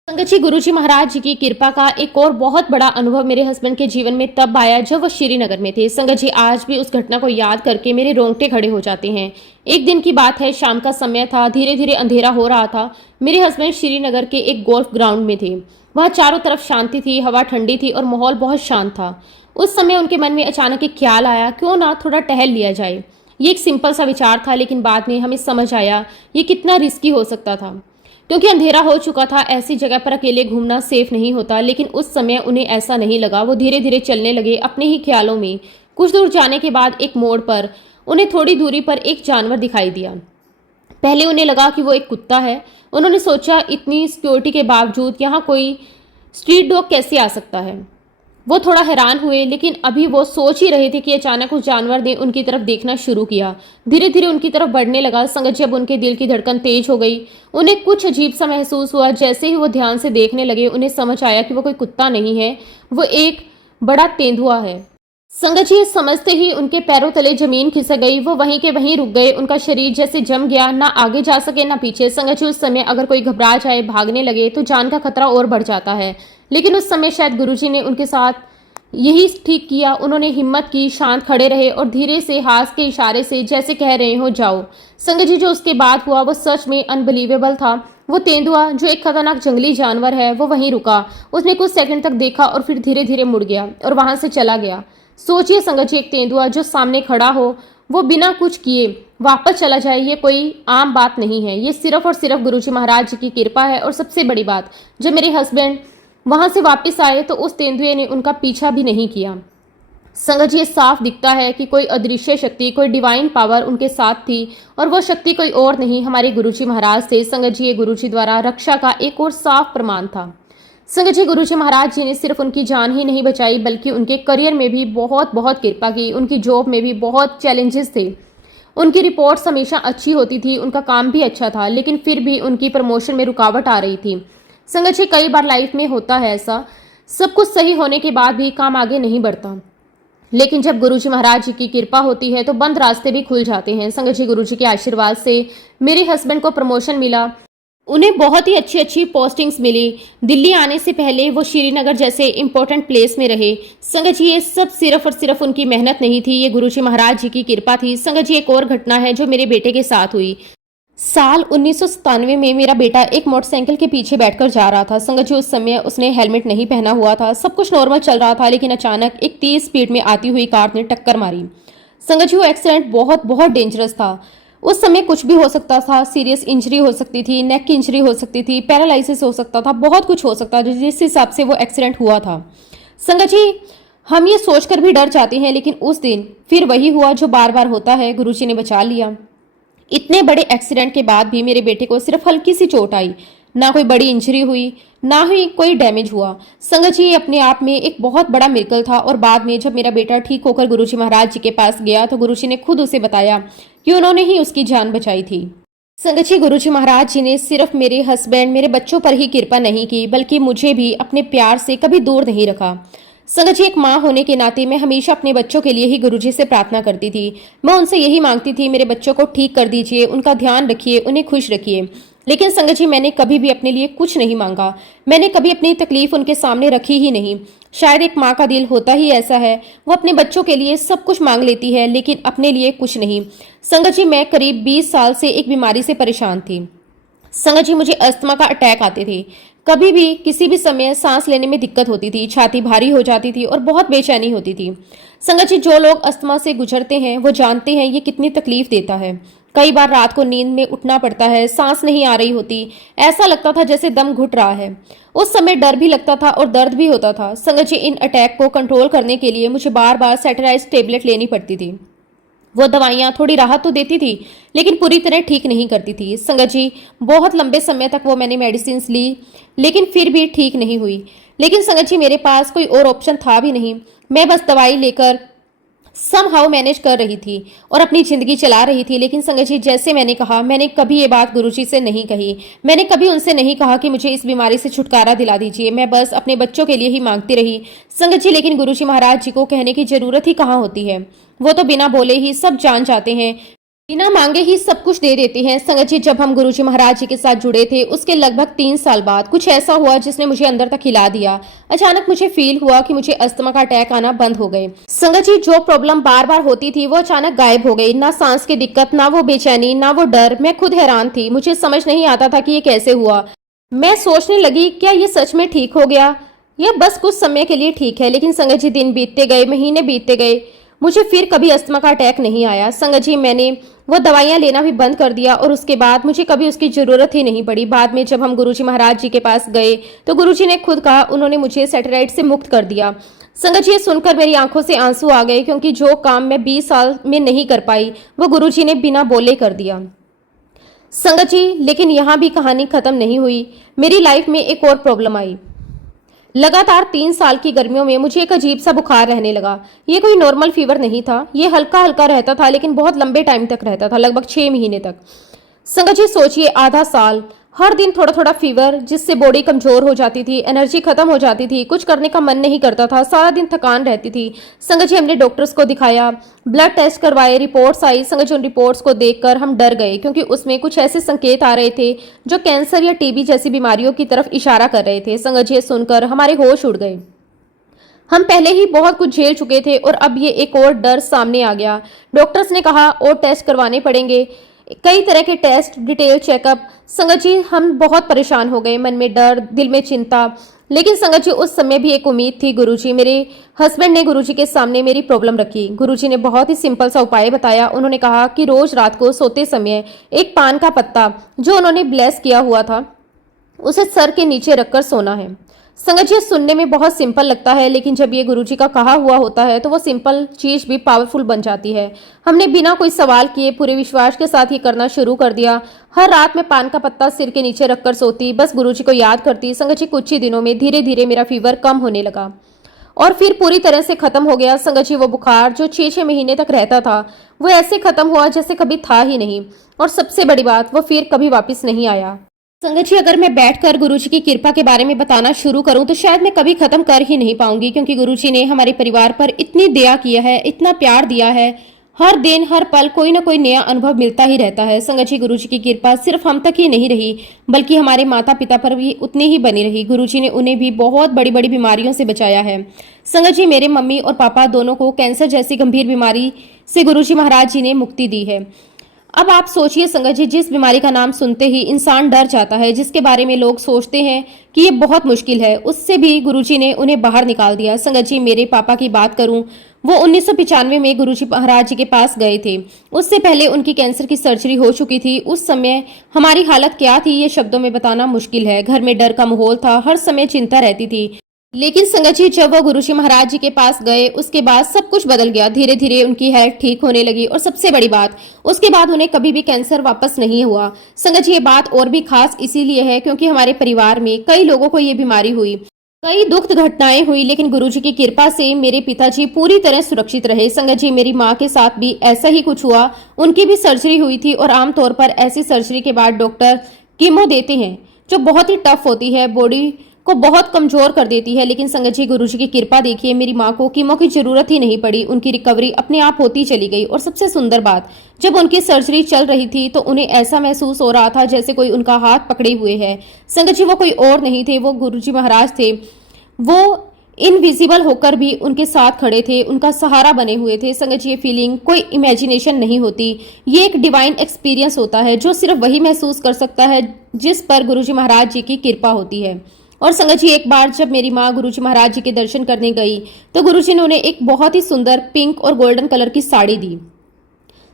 संगत जी, गुरुजी महाराज जी की कृपा का एक और बहुत बड़ा अनुभव मेरे हस्बैंड के जीवन में तब आया जब वो श्रीनगर में थे। संगत जी, आज भी उस घटना को याद करके मेरे रोंगटे खड़े हो जाते हैं। एक दिन की बात है, शाम का समय था, धीरे धीरे अंधेरा हो रहा था। मेरे हस्बैंड श्रीनगर के एक गोल्फ ग्राउंड में थे। वहाँ चारों तरफ शांति थी, हवा ठंडी थी और माहौल बहुत शांत था। उस समय उनके मन में अचानक एक ख्याल आया, क्यों ना थोड़ा टहल लिया जाए। ये एक सिंपल सा विचार था, लेकिन बाद में हमें समझ आया ये कितना रिस्की हो सकता था। क्योंकि अंधेरा हो चुका था, ऐसी जगह पर अकेले घूमना सेफ नहीं होता। लेकिन उस समय उन्हें ऐसा नहीं लगा। वो धीरे धीरे चलने लगे अपने ही ख्यालों में। कुछ दूर जाने के बाद एक मोड़ पर उन्हें थोड़ी दूरी पर एक जानवर दिखाई दिया। पहले उन्हें लगा कि वो एक कुत्ता है। उन्होंने सोचा, इतनी सिक्योरिटी के बावजूद यहाँ कोई स्ट्रीट डॉग कैसे आ सकता है। वो थोड़ा हैरान हुए, लेकिन अभी वो सोच ही रहे थे कि अचानक उस जानवर ने उनकी तरफ देखना शुरू किया। धीरे धीरे उनकी तरफ बढ़ने लगा। संगत जब उनके दिल की धड़कन तेज हो गई, उन्हें कुछ अजीब सा महसूस हुआ। जैसे ही वो ध्यान से देखने लगे, उन्हें समझ आया कि वो कोई कुत्ता नहीं है, वो एक बड़ा तेंदुआ है। संगत जी, समझते ही उनके पैरों तले जमीन खिसक गई। वो वहीं के वहीं रुक गए। उनका शरीर जैसे जम गया, ना आगे जा सके ना पीछे। संगत जी, उस समय अगर कोई घबरा जाए, भागने लगे तो जान का खतरा और बढ़ जाता है। लेकिन उस समय शायद गुरुजी ने उनके साथ यही ठीक किया। उन्होंने हिम्मत की, शांत खड़े रहे और धीरे से हाथ के इशारे से जैसे कह रहे हो जाओ। संगत जी, जो उसके बाद हुआ वो सच में अनबिलीवेबल था। वो तेंदुआ जो एक खतरनाक जंगली जानवर है वो वहीं रुका। उसने कुछ सेकंड तक देखा और फिर धीरे धीरे मुड़ गया और वहां से चला गया। सोचिए संगत जी, एक तेंदुआ जो सामने खड़ा हो वो बिना कुछ किए वापस चला जाए, ये कोई आम बात नहीं है। ये सिर्फ और सिर्फ गुरुजी महाराज जी की कृपा है। और सबसे बड़ी बात, जब मेरे हस्बैंड वहां से वापस आए तो उस तेंदुए ने उनका पीछा भी नहीं किया। संगत जी, ये साफ दिखता है कि कोई अदृश्य शक्ति, कोई डिवाइन पावर उनके साथ थी और वो शक्ति कोई और नहीं, हमारे गुरुजी महाराज थे। संगत जी, ये गुरुजी द्वारा रक्षा का एक और साफ प्रमाण था। संगत जी, गुरुजी महाराज जी ने सिर्फ उनकी जान ही नहीं बचाई बल्कि उनके करियर में भी बहुत बहुत कृपा की। उनकी जॉब में भी बहुत चैलेंजेस थे। उनकी रिपोर्ट्स हमेशा अच्छी होती थी, उनका काम भी अच्छा था, लेकिन फिर भी उनकी प्रमोशन में रुकावट आ रही थी। संगत जी, कई बार लाइफ में होता है ऐसा, सब कुछ सही होने के बाद भी काम आगे नहीं बढ़ता, लेकिन जब गुरुजी महाराज जी की कृपा होती है तो बंद रास्ते भी खुल जाते हैं। संगत जी, गुरुजी के आशीर्वाद से मेरे हस्बैंड को प्रमोशन मिला। उन्हें बहुत ही अच्छी अच्छी पोस्टिंग्स मिली। दिल्ली आने से पहले वो श्रीनगर जैसे इंपॉर्टेंट प्लेस में रहे। संगत जी, ये सब सिर्फ और सिर्फ उनकी मेहनत नहीं थी, ये गुरुजी महाराज जी की कृपा थी। संगत जी, एक और घटना है जो मेरे बेटे के साथ हुई। साल 1997 में मेरा बेटा एक मोटरसाइकिल के पीछे बैठकर जा रहा था। संगत जी, उस समय उसने हेलमेट नहीं पहना हुआ था। सब कुछ नॉर्मल चल रहा था, लेकिन अचानक एक तेज स्पीड में आती हुई कार ने टक्कर मारी। संगत जी, वो एक्सीडेंट बहुत बहुत डेंजरस था। उस समय कुछ भी हो सकता था, सीरियस इंजरी हो सकती थी, नेक की इंजरी हो सकती थी, पैरालिसिस हो सकता था, बहुत कुछ हो सकता था जिस हिसाब से वो एक्सीडेंट हुआ था। संगत जी, हम ये सोचकर भी डर जाते हैं, लेकिन उस दिन फिर वही हुआ जो बार बार होता है, गुरुजी ने बचा लिया। इतने बड़े एक्सीडेंट के बाद भी मेरे बेटे को सिर्फ हल्की सी चोट आई, ना कोई बड़ी इंजरी हुई, ना ही कोई डैमेज हुआ। संगत जी, ये अपने आप में एक बहुत बड़ा मिरेकल था। और बाद में जब मेरा बेटा ठीक होकर गुरुजी महाराज जी के पास गया तो गुरुजी ने खुद उसे बताया कि उन्होंने ही उसकी जान बचाई थी। संगत जी, गुरुजी महाराज जी ने सिर्फ मेरे हस्बैंड, मेरे बच्चों पर ही कृपा नहीं की, बल्कि मुझे भी अपने प्यार से कभी दूर नहीं रखा। संगत जी, एक माँ होने के नाते मैं हमेशा अपने बच्चों के लिए ही गुरुजी से प्रार्थना करती थी। मैं उनसे यही मांगती थी, मेरे बच्चों को ठीक कर दीजिए, उनका ध्यान रखिए, उन्हें खुश रखिए। लेकिन संगत जी, मैंने कभी भी अपने लिए कुछ नहीं मांगा। मैंने कभी अपनी तकलीफ उनके सामने रखी ही नहीं। शायद एक माँ का दिल होता ही ऐसा है, वो अपने बच्चों के लिए सब कुछ मांग लेती है, लेकिन अपने लिए कुछ नहीं। संगत जी, मैं करीब 20 साल से एक बीमारी से परेशान थी। संगत जी, मुझे अस्थमा का अटैक आते थे। कभी भी किसी भी समय सांस लेने में दिक्कत होती थी, छाती भारी हो जाती थी और बहुत बेचैनी होती थी। संगत जी, जो लोग अस्थमा से गुजरते हैं वो जानते हैं ये कितनी तकलीफ देता है। कई बार रात को नींद में उठना पड़ता है, सांस नहीं आ रही होती, ऐसा लगता था जैसे दम घुट रहा है। उस समय डर भी लगता था और दर्द भी होता था। संगत जी, इन अटैक को कंट्रोल करने के लिए मुझे बार बार सेटेराइज टेबलेट लेनी पड़ती थी। वो दवाइयाँ थोड़ी राहत तो देती थी, लेकिन पूरी तरह ठीक नहीं करती थी। संगत जी, बहुत लंबे समय तक वो मैंने मेडिसिन ली, लेकिन फिर भी ठीक नहीं हुई। लेकिन संगत जी, मेरे पास कोई और ऑप्शन था भी नहीं। मैं बस दवाई लेकर समहाउ मैनेज कर रही थी और अपनी जिंदगी चला रही थी। लेकिन संगत जी, जैसे मैंने कहा, मैंने कभी ये बात गुरुजी से नहीं कही। मैंने कभी उनसे नहीं कहा कि मुझे इस बीमारी से छुटकारा दिला दीजिए। मैं बस अपने बच्चों के लिए ही मांगती रही। संगत जी, लेकिन गुरुजी महाराज जी को कहने की जरूरत ही कहाँ होती है, वो तो बिना बोले ही सब जान जाते हैं, बिना मांगे ही सब कुछ दे देते हैं। संगत जी, जब हम गुरुजी महाराज जी के साथ जुड़े थे उसके लगभग 3 साल बाद कुछ ऐसा हुआ जिसने मुझे अंदर तक हिला दिया। अचानक मुझे फील हुआ कि मुझे अस्थमा का अटैक आना बंद हो गए। संगत जी, जो प्रॉब्लम बार बार होती थी वो अचानक गायब हो गई। ना सांस की दिक्कत, ना वो बेचैनी, ना वो डर। मैं खुद हैरान थी, मुझे समझ नहीं आता था कि ये कैसे हुआ। मैं सोचने लगी, क्या ये सच में ठीक हो गया या बस कुछ समय के लिए ठीक है। लेकिन संगत जी, दिन बीतते गए, महीने बीतते गए, मुझे फिर कभी अस्थमा का अटैक नहीं आया। संगत जी, मैंने वो दवाइयाँ लेना भी बंद कर दिया और उसके बाद मुझे कभी उसकी ज़रूरत ही नहीं पड़ी। बाद में जब हम गुरुजी महाराज जी के पास गए तो गुरुजी ने खुद कहा, उन्होंने मुझे सेटेराइट से मुक्त कर दिया। संगत जी, ये सुनकर मेरी आंखों से आंसू आ गए, क्योंकि जो काम मैं 20 साल में नहीं कर पाई वो गुरुजी ने बिना बोले कर दिया। संगत जी, लेकिन यहाँ भी कहानी खत्म नहीं हुई। मेरी लाइफ में एक और प्रॉब्लम आई। लगातार 3 साल की गर्मियों में मुझे एक अजीब सा बुखार रहने लगा। ये कोई नॉर्मल फीवर नहीं था, ये हल्का हल्का रहता था, लेकिन बहुत लंबे टाइम तक रहता था, लगभग 6 महीने तक। संगत जी, सोचिए, आधा साल हर दिन थोड़ा थोड़ा फीवर, जिससे बॉडी कमजोर हो जाती थी, एनर्जी खत्म हो जाती थी, कुछ करने का मन नहीं करता था, सारा दिन थकान रहती थी। संगत जी, हमने डॉक्टर्स को दिखाया, ब्लड टेस्ट करवाए, रिपोर्ट्स आई। संगत जी, उन रिपोर्ट्स को देखकर हम डर गए, क्योंकि उसमें कुछ ऐसे संकेत आ रहे थे जो कैंसर या टीबी जैसी बीमारियों की तरफ इशारा कर रहे थे। संगत जी, सुनकर हमारे होश उड़ गए। हम पहले ही बहुत कुछ झेल चुके थे और अब ये एक और डर सामने आ गया। डॉक्टर्स ने कहा और टेस्ट करवाने पड़ेंगे। कई तरह के टेस्ट, डिटेल चेकअप। संगत जी हम बहुत परेशान हो गए, मन में डर, दिल में चिंता। लेकिन संगत जी उस समय भी एक उम्मीद थी। गुरुजी, मेरे हस्बैंड ने गुरुजी के सामने मेरी प्रॉब्लम रखी। गुरुजी ने बहुत ही सिंपल सा उपाय बताया। उन्होंने कहा कि रोज रात को सोते समय एक पान का पत्ता जो उन्होंने ब्लेस किया हुआ था उसे सर के नीचे रखकर सोना है। संगत जी सुनने में बहुत सिंपल लगता है, लेकिन जब ये गुरुजी का कहा हुआ होता है तो वो सिंपल चीज भी पावरफुल बन जाती है। हमने बिना कोई सवाल किए पूरे विश्वास के साथ ये करना शुरू कर दिया। हर रात में पान का पत्ता सिर के नीचे रखकर सोती, बस गुरुजी को याद करती। संगत जी कुछ ही दिनों में धीरे धीरे मेरा फीवर कम होने लगा और फिर पूरी तरह से खत्म हो गया। संगत जी वो बुखार जो 6-6 महीने तक रहता था वो ऐसे खत्म हुआ जैसे कभी था ही नहीं। और सबसे बड़ी बात, वो फिर कभी वापस नहीं आया। संगत जी अगर मैं बैठकर गुरुजी की कृपा के बारे में बताना शुरू करूं तो शायद मैं कभी खत्म कर ही नहीं पाऊंगी, क्योंकि गुरुजी ने हमारे परिवार पर इतनी दया किया है, इतना प्यार दिया है। हर दिन हर पल कोई ना कोई नया अनुभव मिलता ही रहता है। संगत जी गुरुजी की कृपा सिर्फ हम तक ही नहीं रही, बल्कि हमारे माता पिता पर भी उतनी ही बनी रही। गुरुजी ने उन्हें भी बहुत बड़ी बड़ी बीमारियों से बचाया है। संगत जी मेरे मम्मी और पापा दोनों को कैंसर जैसी गंभीर बीमारी से गुरुजी महाराज जी ने मुक्ति दी है। अब आप सोचिए संगत जी, जिस बीमारी का नाम सुनते ही इंसान डर जाता है, जिसके बारे में लोग सोचते हैं कि ये बहुत मुश्किल है, उससे भी गुरुजी ने उन्हें बाहर निकाल दिया। संगत जी मेरे पापा की बात करूं, वो 1995 में गुरुजी महाराज जी के पास गए थे। उससे पहले उनकी कैंसर की सर्जरी हो चुकी थी। उस समय हमारी हालत क्या थी ये शब्दों में बताना मुश्किल है। घर में डर का माहौल था, हर समय चिंता रहती थी। लेकिन संगत जी जब वो गुरुजी महाराज जी के पास गए उसके बाद सब कुछ बदल गया। धीरे धीरे उनकी हेल्थ ठीक होने लगी और सबसे बड़ी बात, उसके बाद उन्हें कभी भी कैंसर वापस नहीं हुआ। संगत जी ये बात और भी खास इसीलिए है क्योंकि हमारे परिवार में कई लोगों को ये बीमारी हुई, कई दुखद घटनाएं हुई, लेकिन गुरुजी की कृपा से मेरे पिताजी पूरी तरह सुरक्षित रहे। संगत जी मेरी माँ के साथ भी ऐसा ही कुछ हुआ। उनकी भी सर्जरी हुई थी और आमतौर पर ऐसी सर्जरी के बाद डॉक्टर कीमो देते हैं जो बहुत ही टफ होती है, बॉडी को बहुत कमजोर कर देती है। लेकिन संगत जी गुरुजी की कृपा देखिए, मेरी माँ को कीमो की जरूरत ही नहीं पड़ी। उनकी रिकवरी अपने आप होती चली गई। और सबसे सुंदर बात, जब उनकी सर्जरी चल रही थी तो उन्हें ऐसा महसूस हो रहा था जैसे कोई उनका हाथ पकड़े हुए है। संगत जी वो कोई और नहीं थे, वो गुरुजी महाराज थे। वो इनविजिबल होकर भी उनके साथ खड़े थे, उनका सहारा बने हुए थे। संगत जी ये फीलिंग कोई इमेजिनेशन नहीं होती, ये एक डिवाइन एक्सपीरियंस होता है जो सिर्फ वही महसूस कर सकता है जिस पर गुरुजी महाराज जी की कृपा होती है। और संगत जी एक बार जब मेरी माँ गुरुजी महाराज जी के दर्शन करने गई तो गुरुजी ने उन्हें एक बहुत ही सुंदर पिंक और गोल्डन कलर की साड़ी दी।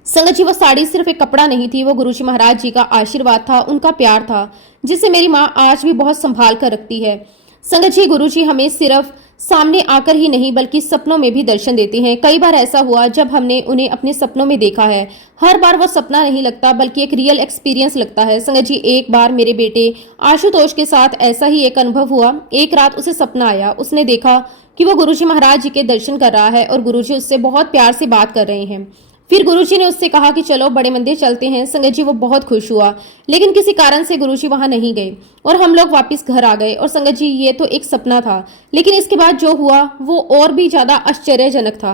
संगत जी वो साड़ी सिर्फ एक कपड़ा नहीं थी, वो गुरुजी महाराज जी का आशीर्वाद था, उनका प्यार था, जिसे मेरी माँ आज भी बहुत संभाल कर रखती है। संगत जी गुरुजी हमें सिर्फ सामने आकर ही नहीं बल्कि सपनों में भी दर्शन देते हैं। कई बार ऐसा हुआ जब हमने उन्हें अपने सपनों में देखा है। हर बार वो सपना नहीं लगता बल्कि एक रियल एक्सपीरियंस लगता है। संगत जी एक बार मेरे बेटे आशुतोष के साथ ऐसा ही एक अनुभव हुआ। एक रात उसे सपना आया, उसने देखा कि वो गुरुजी महाराज जी के दर्शन कर रहा है और गुरुजी उससे बहुत प्यार से बात कर रहे हैं। फिर गुरुजी ने उससे कहा कि चलो बड़े मंदिर चलते हैं। संगत जी वो बहुत खुश हुआ, लेकिन किसी कारण से गुरुजी वहां नहीं गए और हम लोग वापस घर आ गए। और संगत जी ये तो एक सपना था, लेकिन इसके बाद जो हुआ वो और भी ज्यादा आश्चर्यजनक था।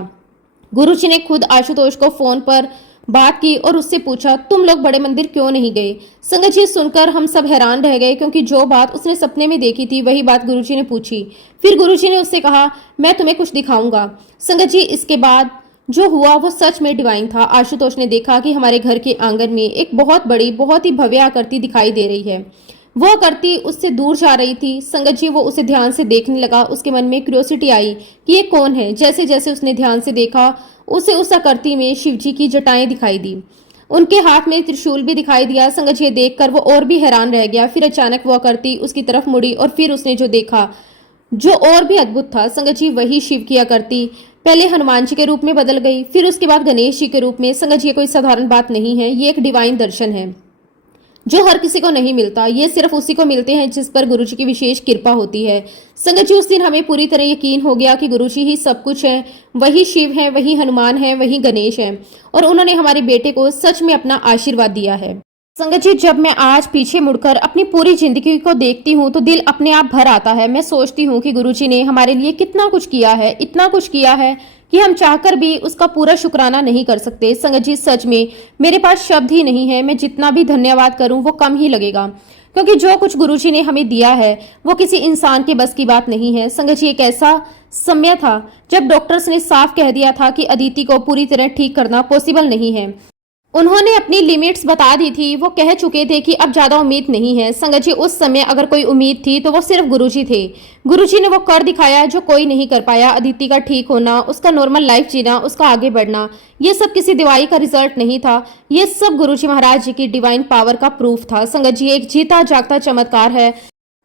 गुरुजी ने खुद आशुतोष को फोन पर बात की और उससे पूछा, तुम लोग बड़े मंदिर क्यों नहीं गए? संगत जी सुनकर हम सब हैरान रह गए, क्योंकि जो बात उसने सपने में देखी थी वही बात गुरुजी ने पूछी। फिर गुरुजी ने उससे कहा, मैं तुम्हें कुछ दिखाऊंगा। संगत जी इसके बाद जो हुआ वो सच में डिवाइन था। आशुतोष ने देखा कि हमारे घर के आंगन में एक बहुत बड़ी, बहुत ही भव्य आकृति दिखाई दे रही है। वो आकृति उससे दूर जा रही थी। संगत जी वो उसे ध्यान से देखने लगा। उसके मन में क्यूरियोसिटी आई कि ये कौन है। जैसे जैसे उसने ध्यान से देखा उसे उस आकृति में शिवजी की जटाएं दिखाई दी, उनके हाथ में त्रिशूल भी दिखाई दिया। संगत जी देखकर वो और भी हैरान रह गया। फिर अचानक वो आकृति उसकी तरफ मुड़ी और फिर उसने जो देखा जो और भी अद्भुत था। संगत जी वही शिव की आकृति पहले हनुमान जी के रूप में बदल गई, फिर उसके बाद गणेश जी के रूप में। संगत जी कोई साधारण बात नहीं है, ये एक डिवाइन दर्शन है जो हर किसी को नहीं मिलता। ये सिर्फ उसी को मिलते हैं जिस पर गुरुजी की विशेष कृपा होती है। संगत जी उस दिन हमें पूरी तरह यकीन हो गया कि गुरुजी ही सब कुछ है, वही शिव है, वही हनुमान है, वही गणेश है, और उन्होंने हमारे बेटे को सच में अपना आशीर्वाद दिया है। संगत जी जब मैं आज पीछे मुड़कर अपनी पूरी जिंदगी को देखती हूँ तो दिल अपने आप भर आता है। मैं सोचती हूँ कि गुरुजी ने हमारे लिए कितना कुछ किया है, इतना कुछ किया है कि हम चाहकर भी उसका पूरा शुक्राना नहीं कर सकते। संगत जी सच में मेरे पास शब्द ही नहीं है, मैं जितना भी धन्यवाद करूं वो कम ही लगेगा, क्योंकि जो कुछ गुरुजी ने हमें दिया है वो किसी इंसान के बस की बात नहीं है। संगत जी एक ऐसा समय था जब डॉक्टर्स ने साफ कह दिया था कि अदिति को पूरी तरह ठीक करना पॉसिबल नहीं है। उन्होंने अपनी लिमिट्स बता दी थी। वो कह चुके थे कि अब ज्यादा उम्मीद नहीं है। संगत जी, उस समय अगर कोई उम्मीद थी तो वो सिर्फ गुरुजी थे। गुरुजी ने वो कर दिखाया जो कोई नहीं कर पाया। अदिति का ठीक होना, उसका नॉर्मल लाइफ जीना, उसका आगे बढ़ना, ये सब किसी दवाई का रिजल्ट नहीं था। ये सब गुरुजी महाराज जी की डिवाइन पावर का प्रूफ था। संगत जी, एक जीता जागता चमत्कार है।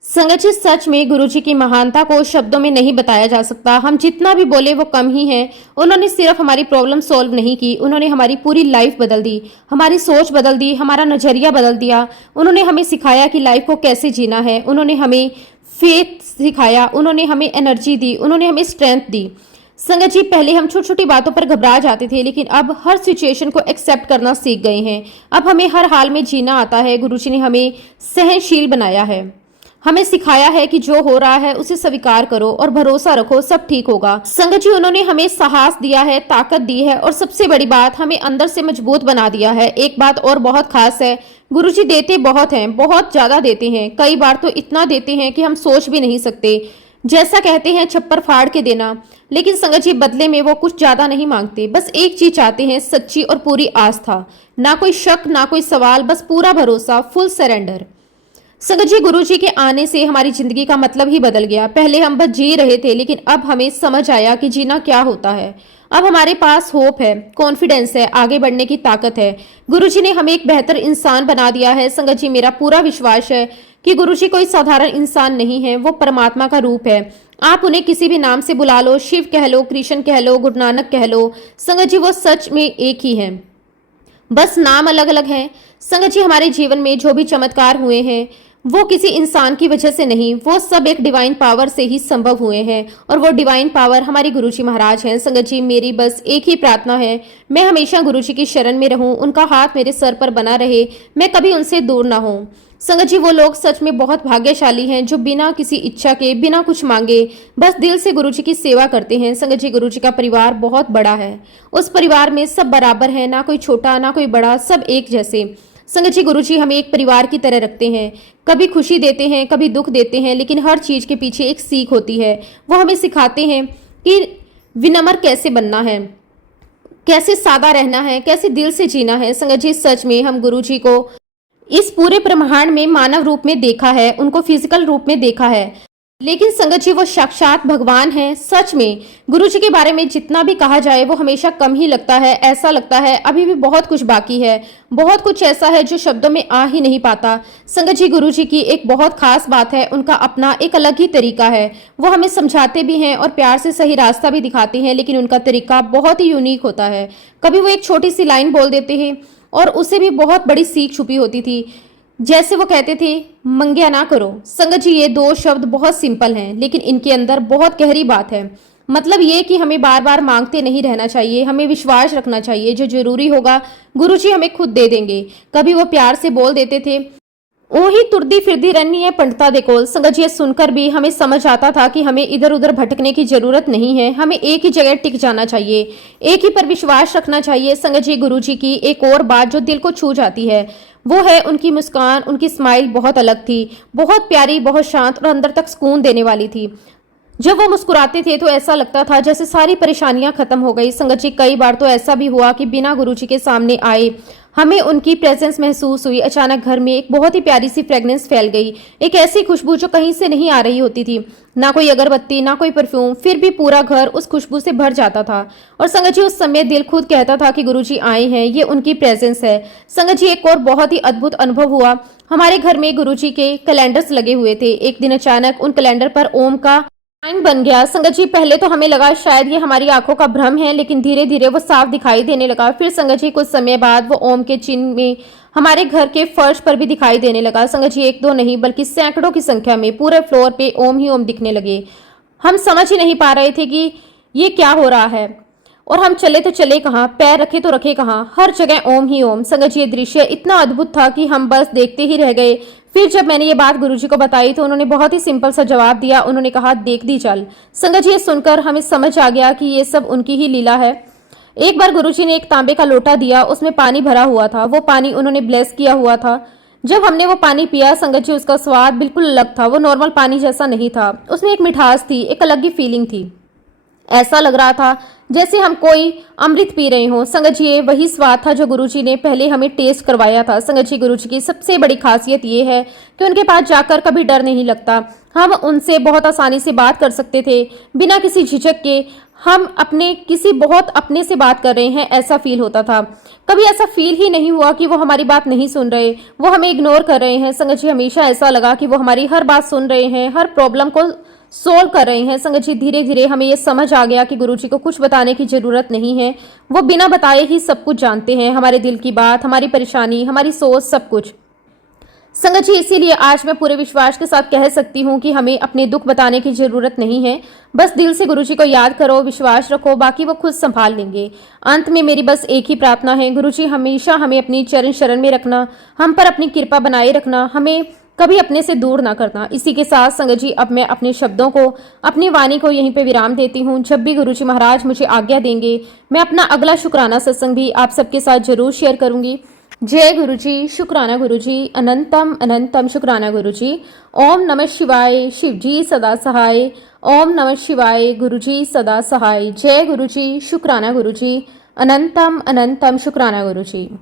संगत जी, सच में गुरुजी की महानता को शब्दों में नहीं बताया जा सकता। हम जितना भी बोले वो कम ही है। उन्होंने सिर्फ हमारी प्रॉब्लम सॉल्व नहीं की, उन्होंने हमारी पूरी लाइफ बदल दी, हमारी सोच बदल दी, हमारा नजरिया बदल दिया। उन्होंने हमें सिखाया कि लाइफ को कैसे जीना है। उन्होंने हमें फेथ सिखाया, उन्होंने हमें एनर्जी दी, उन्होंने हमें स्ट्रेंथ दी। संगत जी, पहले हम छोटी छोटी बातों पर घबरा जाते थे, लेकिन अब हर सिचुएशन को एक्सेप्ट करना सीख गए हैं। अब हमें हर हाल में जीना आता है। गुरुजी ने हमें सहनशील बनाया है, हमें सिखाया है कि जो हो रहा है उसे स्वीकार करो और भरोसा रखो, सब ठीक होगा। संगत जी, उन्होंने हमें साहस दिया है, ताकत दी है और सबसे बड़ी बात, हमें अंदर से मजबूत बना दिया है। एक बात और बहुत खास है, गुरुजी देते बहुत हैं, बहुत ज्यादा देते हैं। कई बार तो इतना देते हैं कि हम सोच भी नहीं सकते। जैसा कहते हैं छप्पर फाड़ के देना। लेकिन संगत जी, बदले में वो कुछ ज्यादा नहीं मांगते, बस एक चीज चाहते हैं, सच्ची और पूरी आस्था। ना कोई शक, ना कोई सवाल, बस पूरा भरोसा, फुल सरेंडर। संगत जी, गुरुजी के आने से हमारी जिंदगी का मतलब ही बदल गया। पहले हम बस जी रहे थे, लेकिन अब हमें समझ आया कि जीना क्या होता है। अब हमारे पास होप है, कॉन्फिडेंस है, आगे बढ़ने की ताकत है। गुरुजी ने हमें एक बेहतर इंसान बना दिया है। संगत जी, मेरा पूरा विश्वास है कि गुरुजी कोई साधारण इंसान नहीं है, वो परमात्मा का रूप है। आप उन्हें किसी भी नाम से बुला लो, शिव कह लो, कृष्ण कह लो, गुरु नानक कह लो। संगत जी, वो सच में एक ही है, बस नाम अलग अलग हैं। संगत जी, हमारे जीवन में जो भी चमत्कार हुए हैं वो किसी इंसान की वजह से नहीं, वो सब एक डिवाइन पावर से ही संभव हुए हैं। और वो डिवाइन पावर हमारी गुरुजी महाराज हैं। संगत जी, मेरी बस एक ही प्रार्थना है, मैं हमेशा गुरुजी की शरण में रहूं, उनका हाथ मेरे सर पर बना रहे, मैं कभी उनसे दूर ना हूं। संगत जी, वो लोग सच में बहुत भाग्यशाली हैं जो बिना किसी इच्छा के, बिना कुछ मांगे, बस दिल से गुरुजी की सेवा करते हैं। संगत जी, गुरुजी का परिवार बहुत बड़ा है। उस परिवार में सब बराबर है, ना कोई छोटा ना कोई बड़ा, सब एक जैसे। संगत जी, गुरुजी हमें एक परिवार की तरह रखते हैं। कभी खुशी देते हैं, कभी दुख देते हैं, लेकिन हर चीज के पीछे एक सीख होती है। वो हमें सिखाते हैं कि विनम्र कैसे बनना है, कैसे सादा रहना है, कैसे दिल से जीना है। संगत जी, सच में हम गुरुजी को इस पूरे ब्रह्मांड में मानव रूप में देखा है, उनको फिजिकल रूप में देखा है, लेकिन संगत जी वो साक्षात भगवान है। सच में गुरुजी के बारे में जितना भी कहा जाए वो हमेशा कम ही लगता है। ऐसा लगता है अभी भी बहुत कुछ बाकी है, बहुत कुछ ऐसा है जो शब्दों में आ ही नहीं पाता। संगत जी, गुरुजी की एक बहुत खास बात है, उनका अपना एक अलग ही तरीका है। वो हमें समझाते भी हैं और प्यार से सही रास्ता भी दिखाते हैं, लेकिन उनका तरीका बहुत ही यूनिक होता है। कभी वो एक छोटी सी लाइन बोल देते हैं और उसे भी बहुत बड़ी सीख छुपी होती थी। जैसे वो कहते थे, मंग्या ना करो। संगत जी, ये दो शब्द बहुत सिंपल हैं, लेकिन इनके अंदर बहुत गहरी बात है। मतलब ये कि हमें बार बार मांगते नहीं रहना चाहिए, हमें विश्वास रखना चाहिए, जो जरूरी होगा गुरुजी हमें खुद दे देंगे। कभी वो प्यार से बोल देते थे, ओही तुरदी फिरदी रहनी है पंडिता दे कोल। संगत जी, सुनकर भी हमें समझ आता था कि हमें इधर उधर भटकने की जरूरत नहीं है, हमें एक ही जगह टिक जाना चाहिए, एक ही पर विश्वास रखना चाहिए। संगत जी, गुरुजी की एक और बात जो दिल को छू जाती है वो है उनकी मुस्कान। उनकी स्माइल बहुत अलग थी, बहुत प्यारी, बहुत शांत और अंदर तक सुकून देने वाली थी। जब वो मुस्कुराते थे तो ऐसा लगता था जैसे सारी परेशानियां खत्म हो गई। संगत जी, कई बार तो ऐसा भी हुआ कि बिना गुरुजी के सामने आए हमें उनकी प्रेजेंस महसूस हुई। अचानक घर में एक बहुत ही प्यारी सी फ्रेग्रेंस फैल गई, एक ऐसी खुशबू जो कहीं से नहीं आ रही होती थी, ना कोई अगरबत्ती ना कोई परफ्यूम, फिर भी पूरा घर उस खुशबू से भर जाता था। और संगत जी, उस समय दिल खुद कहता था कि गुरुजी आए हैं, ये उनकी प्रेजेंस है। संगत जी, एक और बहुत ही अद्भुत अनुभव हुआ। हमारे घर में गुरुजी के कैलेंडर्स लगे हुए थे। एक दिन अचानक उन कैलेंडर पर ओम का साइन बन गया। संगत जी, पहले तो हमें लगा शायद ये हमारी आंखों का भ्रम है, लेकिन धीरे धीरे वो साफ दिखाई देने लगा। फिर संगत जी, कुछ समय बाद वो ओम के चिन्ह में हमारे घर के फर्श पर भी दिखाई देने लगा। संगत जी, एक दो नहीं बल्कि सैकड़ों की संख्या में पूरे फ्लोर पे ओम ही ओम दिखने लगे। हम समझ ही नहीं पा रहे थे कि ये क्या हो रहा है, और हम चले तो चले कहाँ, पैर रखे तो रखे कहाँ, हर जगह ओम ही ओम। संगत जी, ये दृश्य इतना अद्भुत था कि हम बस देखते ही रह गए। फिर जब मैंने ये बात गुरुजी को बताई तो उन्होंने बहुत ही सिंपल सा जवाब दिया। उन्होंने कहा, देख दी चल। संगत जी, ये सुनकर हमें समझ आ गया कि ये सब उनकी ही लीला है। एक बार गुरुजी ने एक तांबे का लोटा दिया, उसमें पानी भरा हुआ था। वो पानी उन्होंने ब्लेस किया हुआ था। जब हमने वो पानी पिया संगत जी, उसका स्वाद बिल्कुल अलग था। वो नॉर्मल पानी जैसा नहीं था, उसमें एक मिठास थी, एक अलग ही फीलिंग थी। ऐसा लग रहा था जैसे हम कोई अमृत पी रहे हों। संगत जी, ये वही स्वाद था जो गुरुजी ने पहले हमें टेस्ट करवाया था। संगत जी, गुरुजी की सबसे बड़ी खासियत ये है कि उनके पास जाकर कभी डर नहीं लगता। हम उनसे बहुत आसानी से बात कर सकते थे, बिना किसी झिझक के। हम अपने किसी बहुत अपने से बात कर रहे हैं ऐसा फील होता था। कभी ऐसा फील ही नहीं हुआ कि वो हमारी बात नहीं सुन रहे, वो हमें इग्नोर कर रहे हैं। संगत जी, हमेशा ऐसा लगा कि वो हमारी हर बात सुन रहे हैं, हर प्रॉब्लम को सोल्व कर रहे हैं। संगत जी, धीरे धीरे हमें ये समझ आ गया कि गुरुजी को कुछ बताने की जरूरत नहीं है। वो बिना बताए ही सब कुछ जानते हैं, हमारे दिल की बात, हमारी परेशानी, हमारी सोच, सब कुछ। संगत जी, इसीलिए आज मैं पूरे विश्वास के साथ कह सकती हूँ कि हमें अपने दुख बताने की जरूरत नहीं है। बस दिल से गुरुजी को याद करो, विश्वास रखो, बाकी वो खुद संभाल लेंगे। अंत में मेरी बस एक ही प्रार्थना है, गुरुजी हमेशा हमें अपनी चरण शरण में रखना, हम पर अपनी कृपा बनाए रखना, हमें कभी अपने से दूर ना करना। इसी के साथ संगत जी, अब मैं अपने शब्दों को, अपनी वाणी को यहीं पे विराम देती हूँ। जब भी गुरुजी महाराज मुझे आज्ञा देंगे, मैं अपना अगला शुक्राना सत्संग भी आप सबके साथ जरूर शेयर करूंगी। जय गुरुजी, शुक्राना गुरुजी, अनंतम अनंतम शुक्राना गुरुजी। ओम नमः शिवाय, शिवजी सदा सहाय। ओम नमः शिवाय, गुरुजी सदा सहाय। जय गुरुजी, शुक्राना गुरुजी, अनंतम अनंतम शुक्राना गुरुजी।